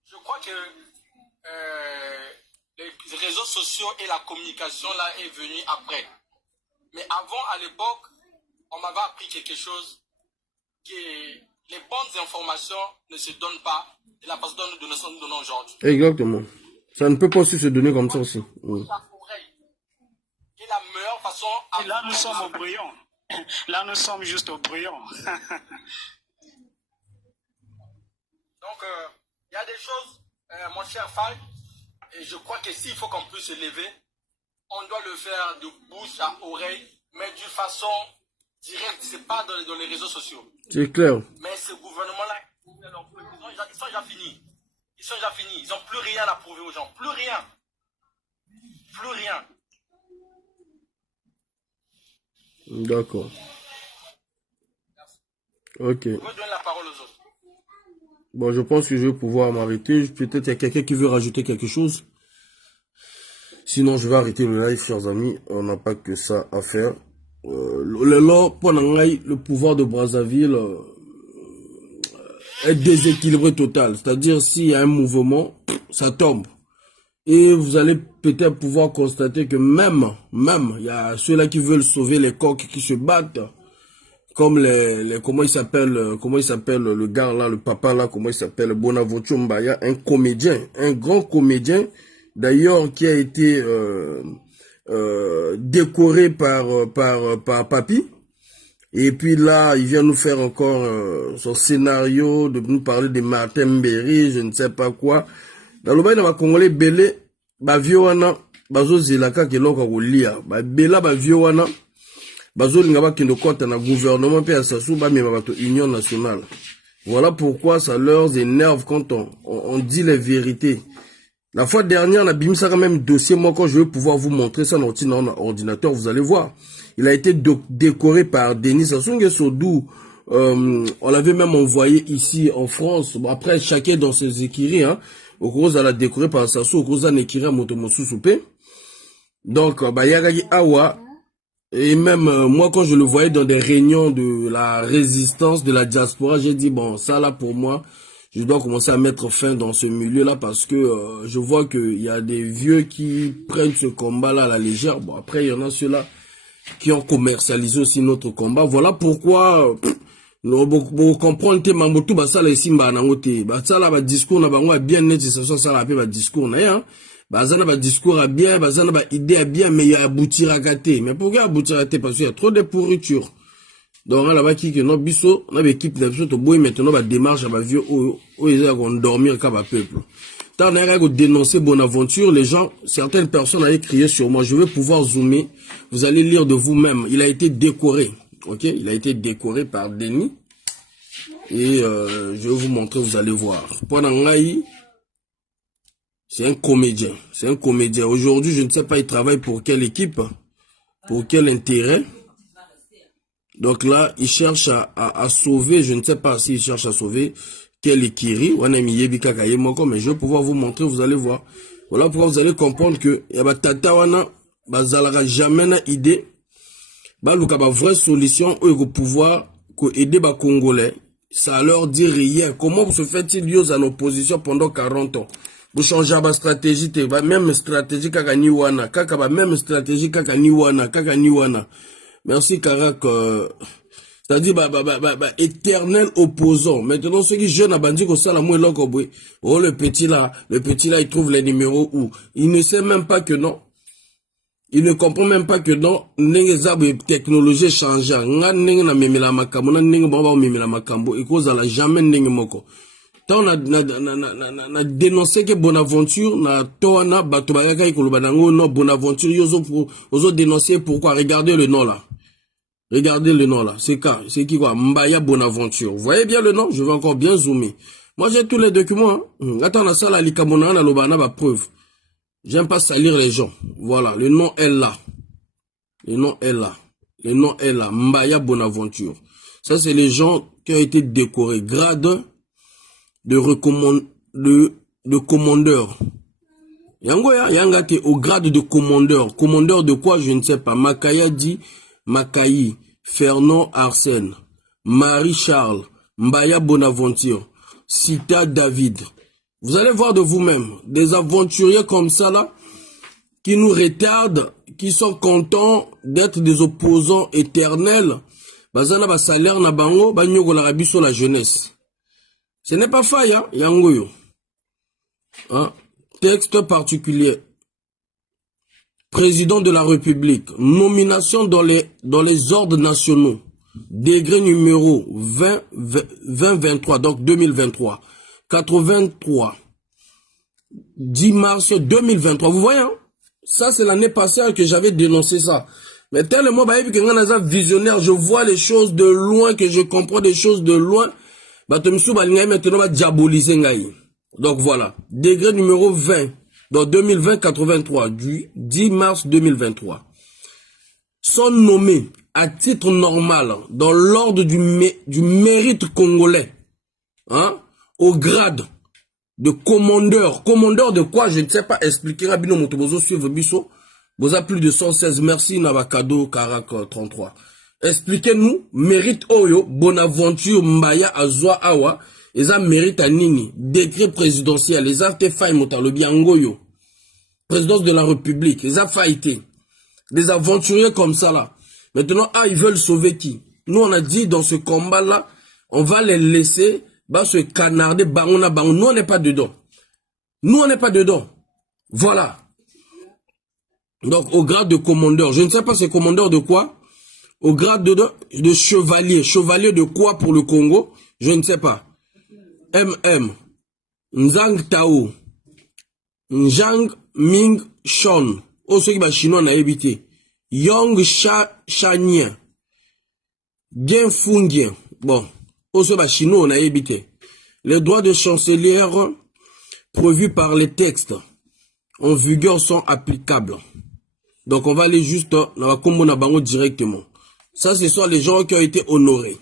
Je crois que les réseaux sociaux et la communication là est venue après. Mais avant, à l'époque, on m'avait appris quelque chose, que les bonnes informations ne se donnent pas de la façon dont nous donnons aujourd'hui. Exactement. Ça ne peut pas aussi se donner comme ça aussi. Et la meilleure façon... Et là, nous sommes au brouillon. Là, nous sommes juste au brouillon. Donc, il y a des choses, mon cher Fall, et je crois que s'il faut qu'on puisse se lever, on doit le faire de bouche à oreille, mais d'une façon directe, c'est pas dans les réseaux sociaux. C'est clair. Mais ce gouvernement-là, ils sont déjà finis. Ils n'ont plus rien à prouver aux gens. Plus rien. D'accord. Ok. Je vais donner la parole aux autres. Bon, je pense que je vais pouvoir m'arrêter. Peut-être il y a quelqu'un qui veut rajouter quelque chose. Sinon, je vais arrêter le live, chers amis. On n'a pas que ça à faire. Le pouvoir de Brazzaville, est déséquilibré total. C'est-à-dire, s'il y a un mouvement, ça tombe. Et vous allez peut-être pouvoir constater que même, il y a ceux-là qui veulent sauver les coqs qui se battent. Comme comment il s'appelle le gars là, le papa là, comment il s'appelle, Bonaventure Mbaya, un comédien, un grand comédien, d'ailleurs, qui a été décoré par Papy. Et puis là, il vient nous faire encore son scénario, de nous parler de Martin Berry, je ne sais pas quoi. Dans le bail, dans le Congolais, belé, ba vioana, bazo zilaka ke loka kolia, ba bela ba vioana, bazo lingaba kendo kota na gouvernement pe asasu ba mema bato Union nationale. Voilà pourquoi ça leur énerve quand on dit les vérités. La fois dernière, on a bimisa quand même dossier, moi quand je vais pouvoir vous montrer ça dans ordinateur, vous allez voir. Il a été décoré par Denis Sassou Nguesso, d'où on l'avait même envoyé ici en France. Bon, après, chacun dans ses écrits, hein. Au cours de la décoré par Sassou, au cours de l'écrit à Motomosu Soupé. Donc, Yagagi Awa, et même moi quand je le voyais dans des réunions de la résistance de la diaspora, j'ai dit bon, ça là pour moi, je dois commencer à mettre fin dans ce milieu-là parce que je vois qu'il y a des vieux qui prennent ce combat-là à la légère. Bon, après, il y en a ceux-là qui ont commercialisé aussi notre combat. Voilà pourquoi nous comprenons que Mambotou basala ici mbanaote. Basala ba discours na bango bien net, c'est ça ça la ba discours na hein. Bazana ba discours à bien, bazana ba idée à bien, mais il y a aboutir à gâter. Mais pourquoi aboutir à gâter? Parce qu'il y a trop de pourriture. Donc là-bas qui que nos biso, on a l'équipe de biso to boy maintenant ba démarche à ba vieux où ils vont dormir comme un peuple. Tant on a dénoncé Bonaventure, les gens, certaines personnes avaient crié sur moi. Je vais pouvoir zoomer. Vous allez lire de vous-même. Il a été décoré. Ok, il a été décoré par Denis. Et je vais vous montrer, vous allez voir. Ponangaï, c'est un comédien. C'est un comédien. Aujourd'hui, je ne sais pas, il travaille pour quelle équipe, pour quel intérêt. Donc là, il cherche à sauver, je ne sais pas s'il cherche à sauver quel Ikiri, mais je vais pouvoir vous montrer, vous allez voir. Voilà pourquoi vous allez comprendre que y a tata wana bazalaka jamais na idée ba luka ba vraie solution au pouvoir ko aider ba Congolais. Ça leur dit rien. Comment se fait-il liés en opposition pendant 40 ans? Vous changez ba stratégie, même stratégie kaka ni wana, kaka ba même stratégie kaka ni wana. Merci Karak. C'est-à-dire, éternel opposant. Maintenant, ceux qui jeunes à bandit comme ça, la mouille l'occoboué. Oh, le petit là, il trouve les numéros où? Il ne sait même pas que non. Il ne comprend même pas que non. N'engezab technologie changeant. Nga n'enge na memela makambo, na n'enge baba memela makambo. Et cause à la jamais n'enge moko. Tant on a dénoncé que Bonaventure, na toana, batobayaka ikolobanango, non, Bonaventure, yozo dénoncer pourquoi? Regardez le nom là. Regardez le nom là, c'est qui quoi? Mbaya Bonaventure. Vous voyez bien le nom? Je vais encore bien zoomer. Moi j'ai tous les documents. Hein. Attends, la salle à l'Ikamona, la Lobana, ma preuve. J'aime pas salir les gens. Voilà, le nom est là. Le nom est là. Le nom est là. Mbaya Bonaventure. Ça c'est les gens qui ont été décorés. Grade de commandeur. Yangoya, yanga qui est au grade de commandeur. Commandeur de quoi? Je ne sais pas. Makaya dit Makaï, Fernand Arsène, Marie-Charles, Mbaya Bonaventure, Sita David. Vous allez voir de vous-même, des aventuriers comme ça là, qui nous retardent, qui sont contents d'être des opposants éternels. Bazana ba salaire na bango, ba nyogo la rabiso la jeunesse. Ce n'est pas faille, hein, yangoyo. Hein? Texte particulier. Président de la République, nomination dans les ordres nationaux, décret numéro 2023, donc 2023, 83, 10 mars 2023, vous voyez, hein? Ça c'est l'année passée que j'avais dénoncé ça. Mais tellement, visionnaire, je vois les choses de loin, que je comprends des choses de loin, maintenant diaboliser. Donc voilà, décret numéro 20. Donc 2020-83, du 10 mars 2023, sont nommés à titre normal dans l'ordre du mérite congolais, hein, au grade de commandeur. Commandeur de quoi? Je ne sais pas expliquer. Rabino Motobozo suivre Bisso. Vous avez plus de 116. Merci Navakado Karak 33. Expliquez-nous, mérite Oyo, Bonaventure Mbaya Azwa Awa. Eza mérite à nini, décret présidentiel, les actes failles motalobi angoyo. Présidence de la République, les a faillité. Des aventuriers comme ça là. Maintenant, ils veulent sauver qui? Nous, on a dit dans ce combat-là, on va les laisser se canarder, Nous, on n'est pas dedans. Nous, on n'est pas dedans. Voilà. Donc, au grade de commandeur, je ne sais pas c'est commandeur de quoi. Au grade de chevalier. Chevalier de quoi pour le Congo? Je ne sais pas. MM. Nzang Tao. Njang Ming Shon. Oh, ceux qui sont chinois, on a évité. Yong Shanien. Gen Fungien. Bon. Oh, ceux qui sont chinois, on a évité. Les droits de chancelière prévus par les textes en vigueur sont applicables. Donc, on va aller juste dans la Combo Nabango directement. Ça, ce sont les gens qui ont été honorés.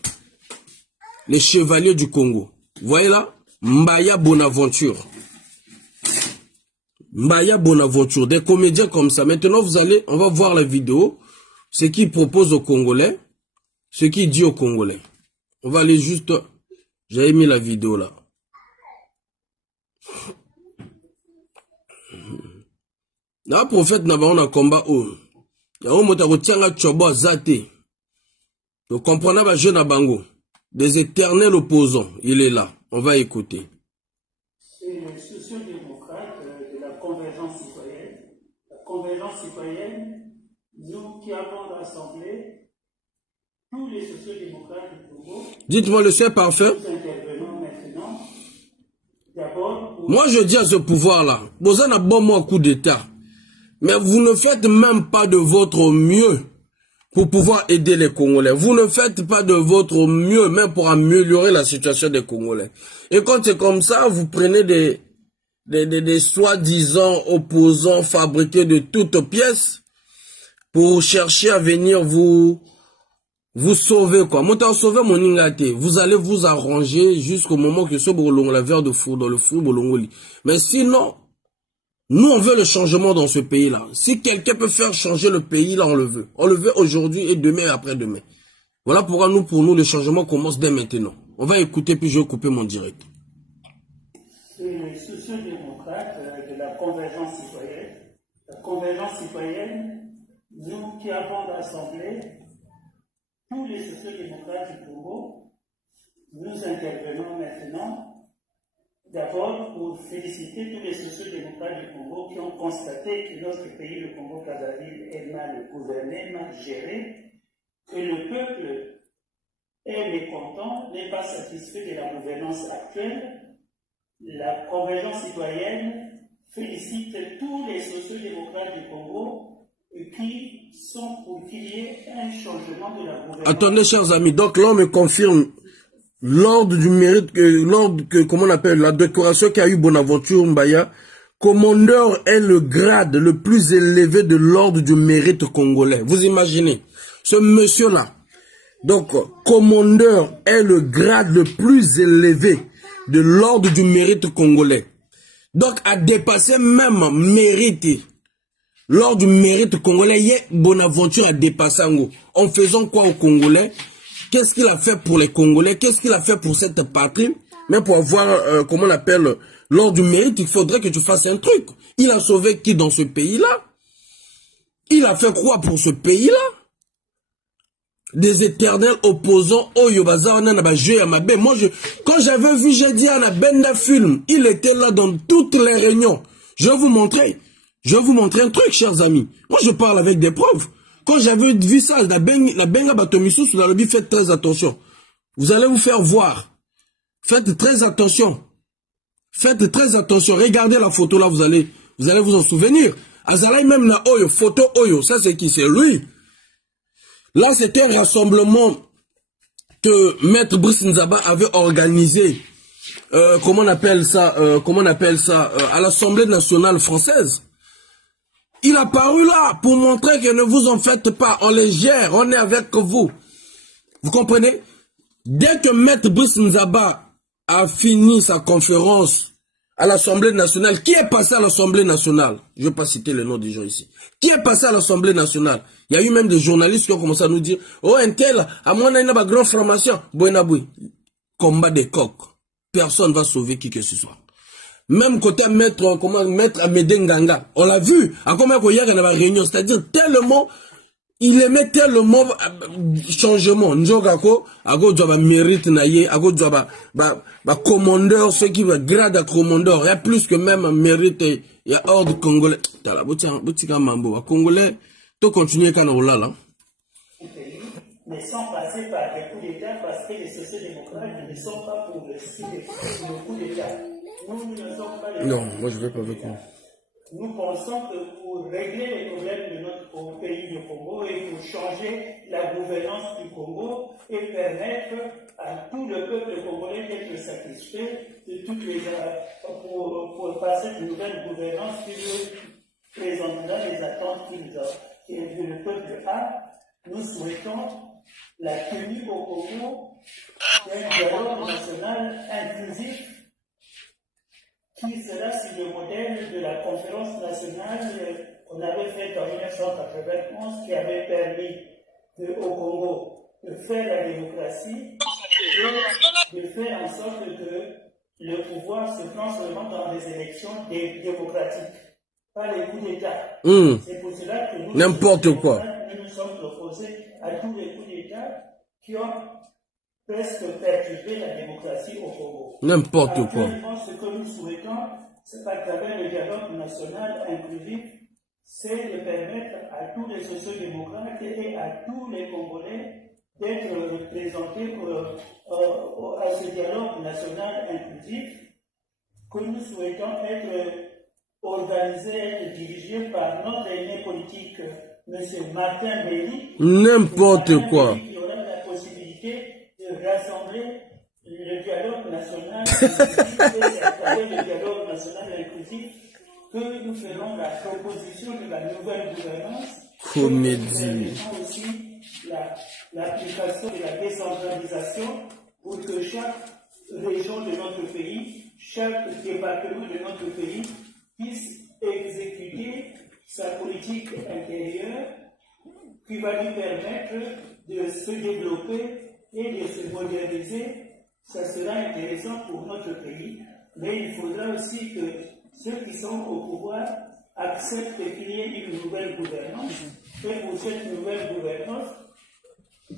Les chevaliers du Congo. Vous voyez là? Mbaya Bonaventure. Mbaya Bonaventure. Des comédiens comme ça. Maintenant, on va voir la vidéo. Ce qu'il propose aux Congolais. Ce qu'il dit aux Congolais. On va aller juste... J'avais mis la vidéo là. Le prophète n'a pas un combat où. Il y a un mot qui tient chobo zate. Vous comprenez pas jeune Abango. Des éternels opposants. Il est là. On va écouter. C'est le social-démocrate de la convergence citoyenne. La convergence citoyenne, nous qui avons rassemblé tous les sociaux-démocrates du Congo. Dites-moi le seul parfait. Nous intervenons maintenant. D'abord, moi je dis à ce pouvoir-là, vous avez un bon coup d'État. Mais vous ne faites même pas de votre mieux pour pouvoir aider les Congolais. Vous ne faites pas de votre mieux même pour améliorer la situation des Congolais. Et quand c'est comme ça, vous prenez des soi-disant opposants fabriqués de toutes pièces pour chercher à venir vous sauver quoi. Moi, t'as sauvé mon ingate. Vous allez vous arranger jusqu'au moment que ce boulon la verre de four dans le four bolongoli. Mais sinon, nous, on veut le changement dans ce pays-là. Si quelqu'un peut faire changer le pays, là, on le veut. On le veut aujourd'hui et demain et après-demain. Voilà pourquoi pour nous, le changement commence dès maintenant. On va écouter, puis je vais couper mon direct. C'est les sociaux-démocrates de la convergence citoyenne. La convergence citoyenne, nous qui avons rassemblé tous les sociaux-démocrates du Congo, nous intervenons maintenant. D'abord, pour féliciter tous les sociaux-démocrates du Congo qui ont constaté que notre pays, le Congo-Brazzaville, est mal gouverné, mal géré, que le peuple est mécontent, n'est pas satisfait de la gouvernance actuelle. La convergence citoyenne félicite tous les sociaux-démocrates du Congo qui sont pour qu'il y ait un changement de la gouvernance. Attendez, chers amis, donc là, on me confirme l'ordre du mérite, comment on appelle, la décoration qu'a eu Bonaventure Mbaya, commandeur est le grade le plus élevé de l'ordre du mérite congolais. Vous imaginez, ce monsieur-là, donc, commandeur est le grade le plus élevé de l'ordre du mérite congolais. Donc, a dépassé même mérite, l'ordre du mérite congolais, Bonaventure a dépassé en faisant quoi aux Congolais? Qu'est-ce qu'il a fait pour les Congolais? Qu'est-ce qu'il a fait pour cette patrie? Mais pour avoir, comment on appelle, l'ordre du mérite, il faudrait que tu fasses un truc. Il a sauvé qui dans ce pays-là? Il a fait quoi pour ce pays-là? Des éternels opposants. Oh, Yobaza, on a joué à ma baie. Moi, quand j'avais vu, j'ai dit à la Benda Film, il était là dans toutes les réunions. Je vais vous montrer. Je vais vous montrer un truc, chers amis. Moi, je parle avec des preuves. Quand j'avais vu ça, la benga batomisu sur la lobby, faites très attention. Vous allez vous faire voir. Faites très attention. Faites très attention. Regardez la photo là, vous allez vous en souvenir. Azalai même la Oyo, photo Oyo, ça c'est qui? C'est lui. Là, c'était un rassemblement que Maître Brice Nzaba avait organisé. Comment on appelle ça? À l'Assemblée nationale française. Il a paru là pour montrer que ne vous en faites pas. On les gère, on est avec vous. Vous comprenez? Dès que Maître Brice Nzaba a fini sa conférence à l'Assemblée nationale, qui est passé à l'Assemblée nationale? Je ne vais pas citer le nom des gens ici. Qui est passé à l'Assemblée nationale? Il y a eu même des journalistes qui ont commencé à nous dire, oh, un tel, à moi, on a une grande formation. Combat des coqs. personne ne va sauver qui que ce soit. Même côté maître Amédée Nganga, on l'a vu, à comment il y a une réunion, c'est-à-dire tellement, il aimait tellement changement. Njogako, ago doit mérite naïe, ago doit commandeur, ceux qui va grade à commandeur, il y a plus que même mérite, il y a ordre congolais. T'as la boutique mambo, congolais, tout continuer quand on l'a là. Mais sans passer par des coups d'État, parce que les sociodémocrates ne sont pas pour le coup d'État. Nous ne sommes pas les... Non, moi je vais pas avec vous. Nous pensons que pour régler les problèmes de notre pays du Congo et pour changer la gouvernance du Congo et permettre à tout le peuple congolais d'être satisfait de toutes les pour passer une nouvelle gouvernance qui nous présentera les attentes que le peuple a, nous souhaitons la tenue au Congo d'un dialogue national inclusif qui sera sur le modèle de la conférence nationale qu'on avait faite en 1991 qui avait permis au Congo de faire la démocratie et de faire en sorte que le pouvoir se transforme dans des élections démocratiques, pas les coups d'État. C'est pour cela que nous, n'importe quoi. Nous nous sommes opposés à tous les coups d'État qui ont presque perturbé la démocratie au Congo. N'importe quoi. Ce que nous souhaitons, c'est à travers le dialogue national inclusif, c'est de permettre à tous les sociodémocrates et à tous les Congolais d'être représentés à ce dialogue national inclusif que nous souhaitons être organisé, être dirigé par notre aîné politique, M. Martin Belly. N'importe quoi. Qui aura la possibilité de rassembler le dialogue national inclusif et à travers le dialogue national inclusif que nous ferons la proposition de la nouvelle gouvernance. Comédie. Aussi l'application de la décentralisation pour que chaque région de notre pays, chaque département de notre pays puisse exécuter sa politique intérieure qui va lui permettre de se développer et de se moderniser. Ça sera intéressant pour notre pays, mais il faudra aussi que ceux qui sont au pouvoir acceptent qu'il y ait une nouvelle gouvernance. Et pour cette nouvelle gouvernance,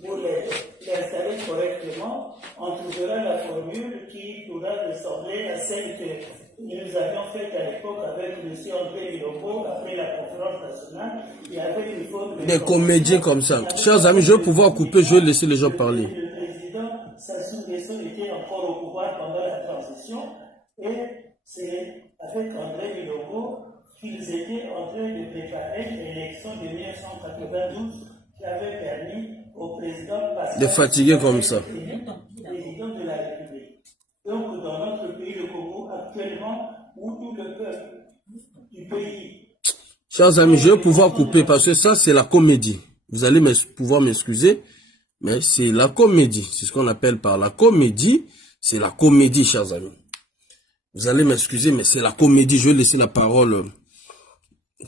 pour l'installer correctement, on trouvera la formule qui pourra ressembler à celle que nous avions faite à l'époque avec M. André Milongo après la conférence nationale et avec une forme des comédiens comme ça. Chers amis, je vais pouvoir couper, je vais laisser les gens parler. Le président Sassou Nguesso était encore au pouvoir pendant la transition et c'est avec André Milongo qu'ils étaient en train de préparer l'élection de 1992 qui avait permis au président Pascal de fatiguer comme ça. Président de la République. Donc, dans notre pays, le Congo, actuellement, où tout le peuple du pays. Chers amis, je vais pouvoir couper parce que ça, c'est la comédie. Vous allez pouvoir m'excuser, mais c'est la comédie. C'est ce qu'on appelle par la comédie. C'est la comédie, chers amis. Vous allez m'excuser, mais c'est la comédie. Je vais laisser la parole au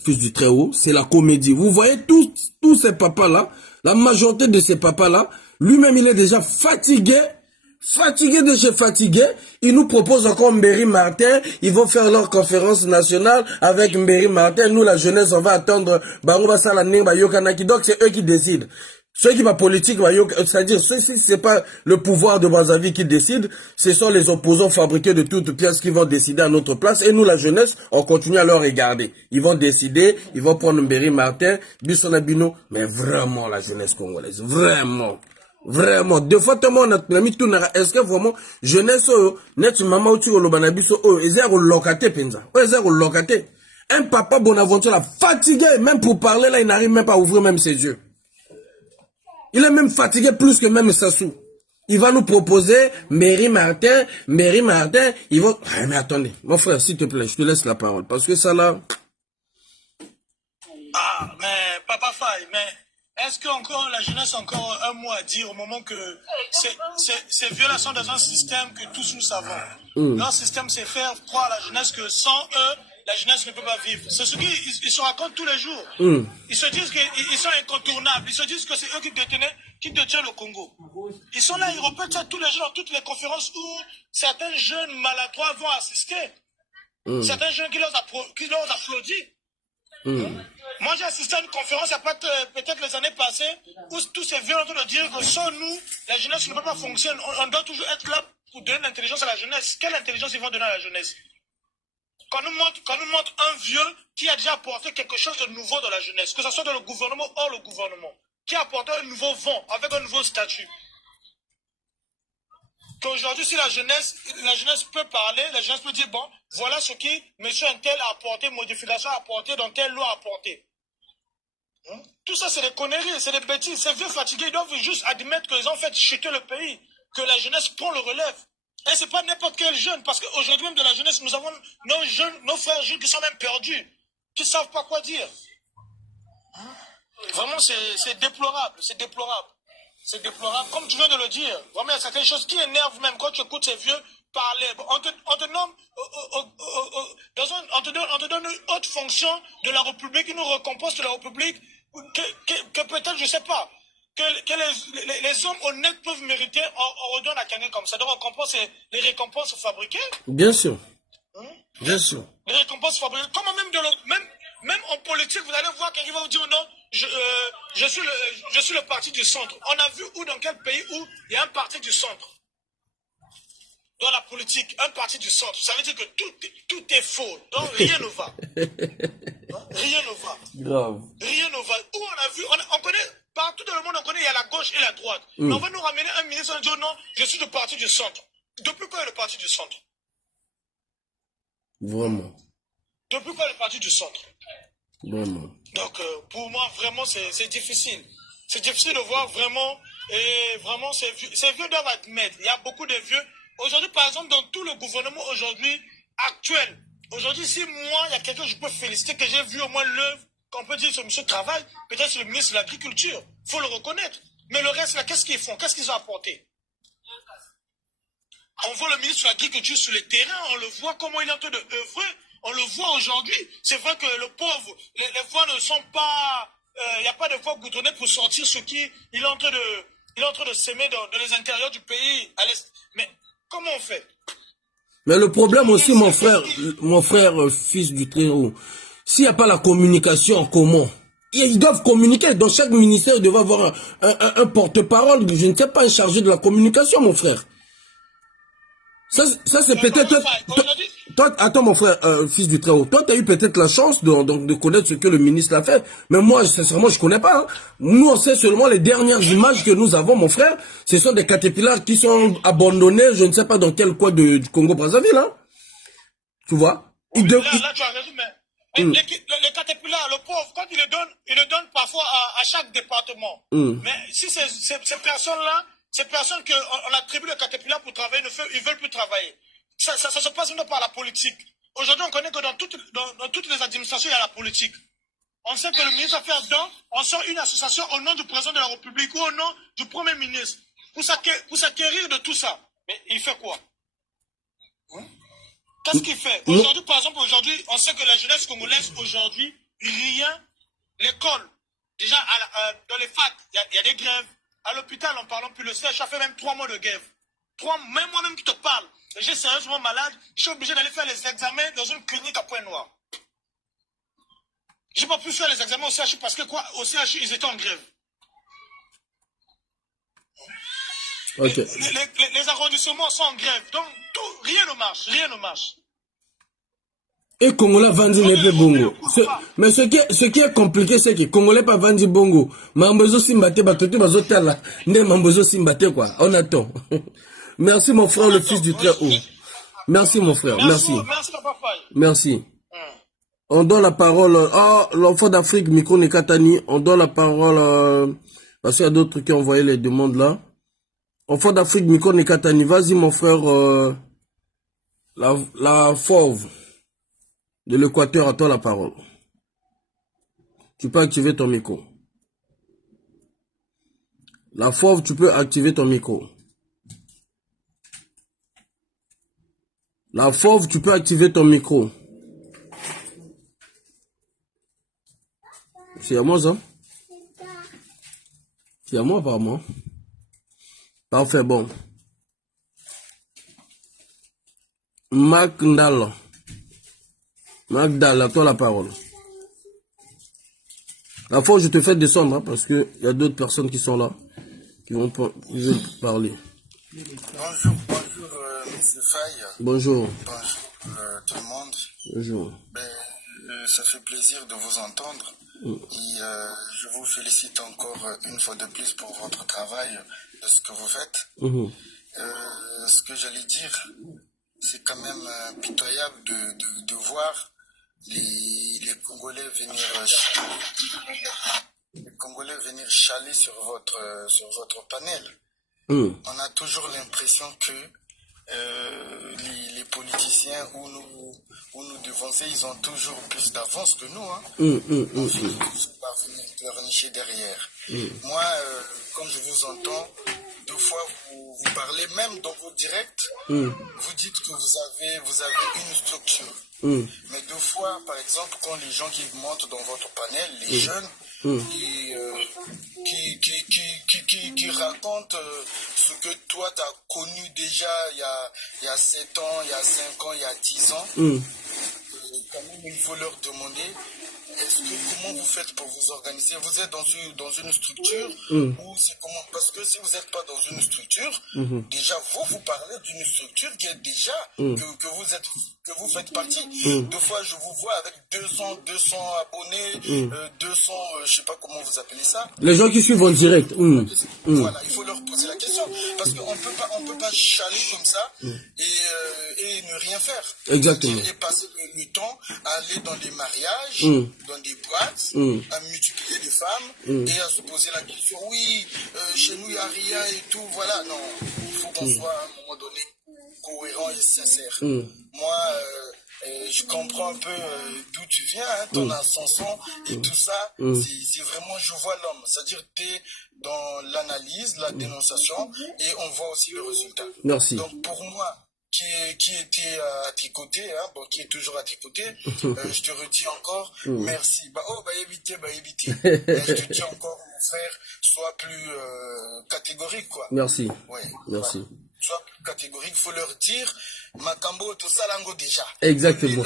Fils du Très-Haut. C'est la comédie. Vous voyez tous ces papas-là, la majorité de ces papas-là, lui-même, il est déjà fatigué. Fatigué de chez fatigué, ils nous proposent encore Mbéry Martin, ils vont faire leur conférence nationale avec Mbéry Martin, nous la jeunesse on va attendre Barouba Salaning, Bayokanaki, donc c'est eux qui décident. Ceux qui va politique, c'est-à-dire ceci c'est pas le pouvoir de Brazzaville qui décide, ce sont les opposants fabriqués de toutes pièces qui vont décider à notre place et nous la jeunesse on continue à leur regarder. Ils vont décider, ils vont prendre Mbéry Martin, Bissonabino, mais vraiment la jeunesse congolaise, vraiment. Vraiment, deux fois tout le monde a mis tout est-ce que vraiment jeunesse net maman ou tu au lobanabiso ils ont locaté penza ils ont locaté un papa Bonaventure là fatigué même pour parler là il n'arrive même pas à ouvrir même ses yeux, il est même fatigué plus que même Sassou. Il va nous proposer Mbéry Martin, ils vont mais attendez mon frère s'il te plaît je te laisse la parole parce que ça là mais Papa Faye, mais est-ce que encore la jeunesse a encore un mot à dire au moment que ces violations dans un système que tous nous savons. Leur système c'est faire croire à la jeunesse que sans eux, la jeunesse ne peut pas vivre. C'est ce qu'ils se racontent tous les jours. Ils se disent qu'ils sont incontournables. Ils se disent que c'est eux qui détiennent le Congo. Ils sont là, ils répètent ça tous les jours dans toutes les conférences où certains jeunes maladroits vont assister. Certains jeunes qui leur applaudissent. Moi, j'ai assisté à une conférence, il y a peut-être les années passées, où tous ces vieux ont de dire que sans nous, la jeunesse ne peut pas fonctionner. On doit toujours être là pour donner l'intelligence à la jeunesse. Quelle intelligence ils vont donner à la jeunesse? Qu'on nous montre un vieux qui a déjà apporté quelque chose de nouveau dans la jeunesse, que ce soit dans le gouvernement ou hors le gouvernement, qui a apporté un nouveau vent avec un nouveau statut. Qu'aujourd'hui, si la jeunesse peut parler, la jeunesse peut dire, bon, voilà ce qui monsieur un tel a apporté, modification a apporté, dans telle loi a apporté. Tout ça, c'est des conneries, c'est des bêtises. Ces vieux fatigués, ils doivent juste admettre qu'ils ont fait chuter le pays, que la jeunesse prend le relève. Et c'est pas n'importe quel jeune, parce qu'aujourd'hui même de la jeunesse, nous avons nos frères jeunes qui sont même perdus, qui ne savent pas quoi dire. Vraiment, c'est déplorable, c'est déplorable. C'est déplorable, comme tu viens de le dire. Vraiment, il y a certaines choses qui énervent même quand tu écoutes ces vieux parler. On te nomme, on te donne une haute fonction de la République, une récompense de la République, que peut-être, je ne sais pas, que les hommes honnêtes peuvent mériter, on redonne à quelqu'un comme ça. Donc, les récompenses fabriquées. Bien sûr. Bien sûr. Les récompenses fabriquées. Comment même en politique, vous allez voir quelqu'un va vous dire non, je suis le parti du centre. On a vu où, dans quel pays où il y a un parti du centre. Dans la politique, un parti du centre. Ça veut dire que tout est faux. Donc rien ne va. Rien ne va. Grave. Rien ne va. Où on a vu, on connaît, partout dans le monde, on connaît, il y a la gauche et la droite. Mais on va nous ramener un ministre et dire non, je suis le parti du centre. Depuis quand est le parti du centre? Vraiment. Depuis quand est le parti du centre? Vraiment. Donc, pour moi, vraiment, c'est difficile. C'est difficile de voir vraiment, et vraiment, ces vieux doivent admettre. Il y a beaucoup de vieux. Aujourd'hui, par exemple, dans tout le gouvernement aujourd'hui, actuel, aujourd'hui, si moi, il y a quelqu'un que je peux féliciter, que j'ai vu au moins l'œuvre, qu'on peut dire ce monsieur travaille, peut-être c'est le ministre de l'Agriculture. Il faut le reconnaître. Mais le reste, là, qu'est-ce qu'ils font? Qu'est-ce qu'ils ont apporté? On voit le ministre de l'Agriculture sur le terrain, on le voit comment il est en train d'œuvrer. On le voit aujourd'hui. C'est vrai que le pauvre, les voies ne sont pas... Il n'y a pas de voies goudronnées pour sortir ce qu'il est en train de s'aimer dans les intérieurs du pays, à l'est. Mais comment on fait? Mais le problème aussi, mon frère, fils du Très-Haut, s'il n'y a pas la communication, comment? Ils doivent communiquer. Dans chaque ministère, il doit avoir un porte-parole, je ne sais pas, un chargé de la communication, mon frère. Ça c'est peut-être... Toi, attends mon frère, fils du Très-Haut, toi tu as eu peut-être la chance de connaître ce que le ministre a fait, mais moi sincèrement je connais pas. Hein. Nous on sait seulement les dernières images que nous avons mon frère, ce sont des caterpillars qui sont abandonnés, je ne sais pas dans quel coin du Congo-Brazzaville. Hein. Tu vois là tu as raison, mais les caterpillars, le pauvre, quand il le donne parfois à chaque département. Mais si ces personnes-là, ces personnes qu'on attribue le caterpillar pour travailler, ils ne veulent plus travailler. Ça se passe même par la politique. Aujourd'hui, on connaît que dans toutes les administrations, il y a la politique. On sait que le ministre a fait un don, on sort une association au nom du président de la République ou au nom du Premier ministre pour s'acquérir de tout ça. Mais il fait quoi? Qu'est-ce qu'il fait? Aujourd'hui, par exemple, on sait que la jeunesse congolaise, aujourd'hui, rien, l'école, déjà dans les facs, il y a des grèves. À l'hôpital, en parlant plus, le CH a fait même 3 mois de grève. Même moi-même qui te parle, j'ai sérieusement malade, je suis obligé d'aller faire les examens dans une clinique à Pointe-Noire. J'ai pas pu faire les examens au CHU parce que au CHU, ils étaient en grève. Okay. Les arrondissements sont en grève, donc rien ne marche. Et Congolais vendent les bongo. Mais ce qui est compliqué, c'est que Congolais pas vendent bongo. Mambozo simbate, batoto bazotala. Ne mambozo simbate quoi. On attend. Merci mon frère, le fils du Très-Haut. Merci mon frère, merci. Merci. On donne la parole à l'enfant d'Afrique, Micro Nekatani. On donne la parole parce qu'il y a d'autres qui ont envoyé les demandes là. Enfant d'Afrique, Micro Nekatani. Vas-y mon frère, la fauve de l'Équateur, à toi la parole. Tu peux activer ton micro. La fauve, tu peux activer ton micro. La fauve, tu peux activer ton micro. C'est à moi ça? C'est à moi apparemment. Parfait, bon. Magdala, à toi la parole. La fois je te fais descendre hein, parce que il y a d'autres personnes qui sont là, qui veulent parler. Bonjour, Monsieur Faye. Bonjour. Bonjour tout le monde. Bonjour. Ça fait plaisir de vous entendre. Et je vous félicite encore une fois de plus pour votre travail, de ce que vous faites. Ce que j'allais dire, c'est quand même pitoyable de voir les Congolais venir chialer sur votre panel. On a toujours l'impression que les politiciens ou nous devancer, ils ont toujours plus d'avance que nous. On finit par venir pleurnicher derrière. Moi, quand je vous entends, deux fois vous parlez, même dans vos directs, vous dites que vous avez une structure. Mais deux fois, par exemple, quand les gens qui montent dans votre panel, les jeunes, qui racontent ce que toi tu as connu déjà il y a 7 ans, il y a 5 ans, il y a 10 ans, quand même il faut leur demander comment vous faites pour vous organiser. Vous êtes dans une structure ou c'est comment? Parce que si vous n'êtes pas dans une structure, déjà vous parlez d'une structure qui est déjà que vous faites partie. Deux fois je vous vois avec 200 abonnés, 200 je sais pas comment vous appelez ça. Les gens qui suivent en direct. Voilà, il faut leur poser la question parce qu'on peut pas chialer comme ça et ne rien faire. Exactement. Et passer le temps à aller dans les mariages, dans des boîtes, à multiplier les femmes et à se poser la question, oui, chez nous il n'y a rien et tout, voilà. Non, il faut qu'on soit à un moment donné cohérent et sincère. Moi, je comprends un peu d'où tu viens, ton ascension et tout ça, c'est vraiment, je vois l'homme, c'est-à-dire tu es dans l'analyse, la dénonciation et on voit aussi le résultat. Merci. Donc pour moi, qui était à tes côtés, qui est toujours à tes côtés, je te redis encore merci. Éviter. Je te dis encore, mon frère, sois plus catégorique, quoi. Merci. Ouais. Merci. Sois plus catégorique, il faut leur dire Makambo, tout ça, lango déjà. Exactement.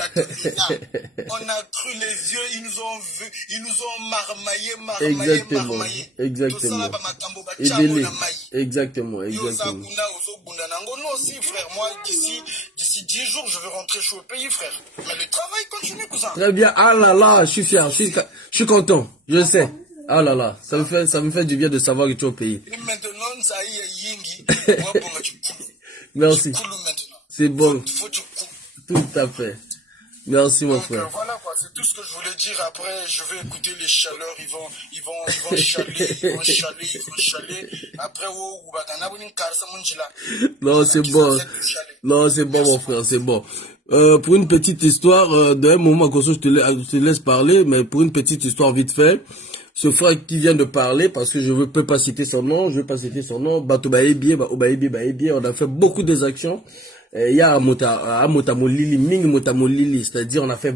On a cru les yeux, ils nous ont marmaillé. Exactement. Tout ça là, Makambo, Exactement. Non, aussi, frère, moi, d'ici 10 jours, je vais rentrer chez le pays, frère. Mais le travail continue, cousin. Très bien. Ah là là, je suis fier, je suis content, je sais. Ah là là, ça me fait du bien de savoir que tu es au pays. Et maintenant, ça y est, Yingi. Merci. C'est bon. Tout à fait. Merci mon frère. Voilà quoi, c'est tout ce que je voulais dire. Après, je vais écouter les chaleurs, ils vont chaler. Après, non, c'est bon. Non, c'est bon mon frère, c'est bon. Pour une petite histoire, d'un moment comme ça, je te laisse parler, mais pour une petite histoire vite fait, ce frère qui vient de parler, parce que je ne peux pas citer son nom, Bato Baebi, on a fait beaucoup des actions. Il y a Motamolili, Ming Motamolili, c'est-à-dire on a fait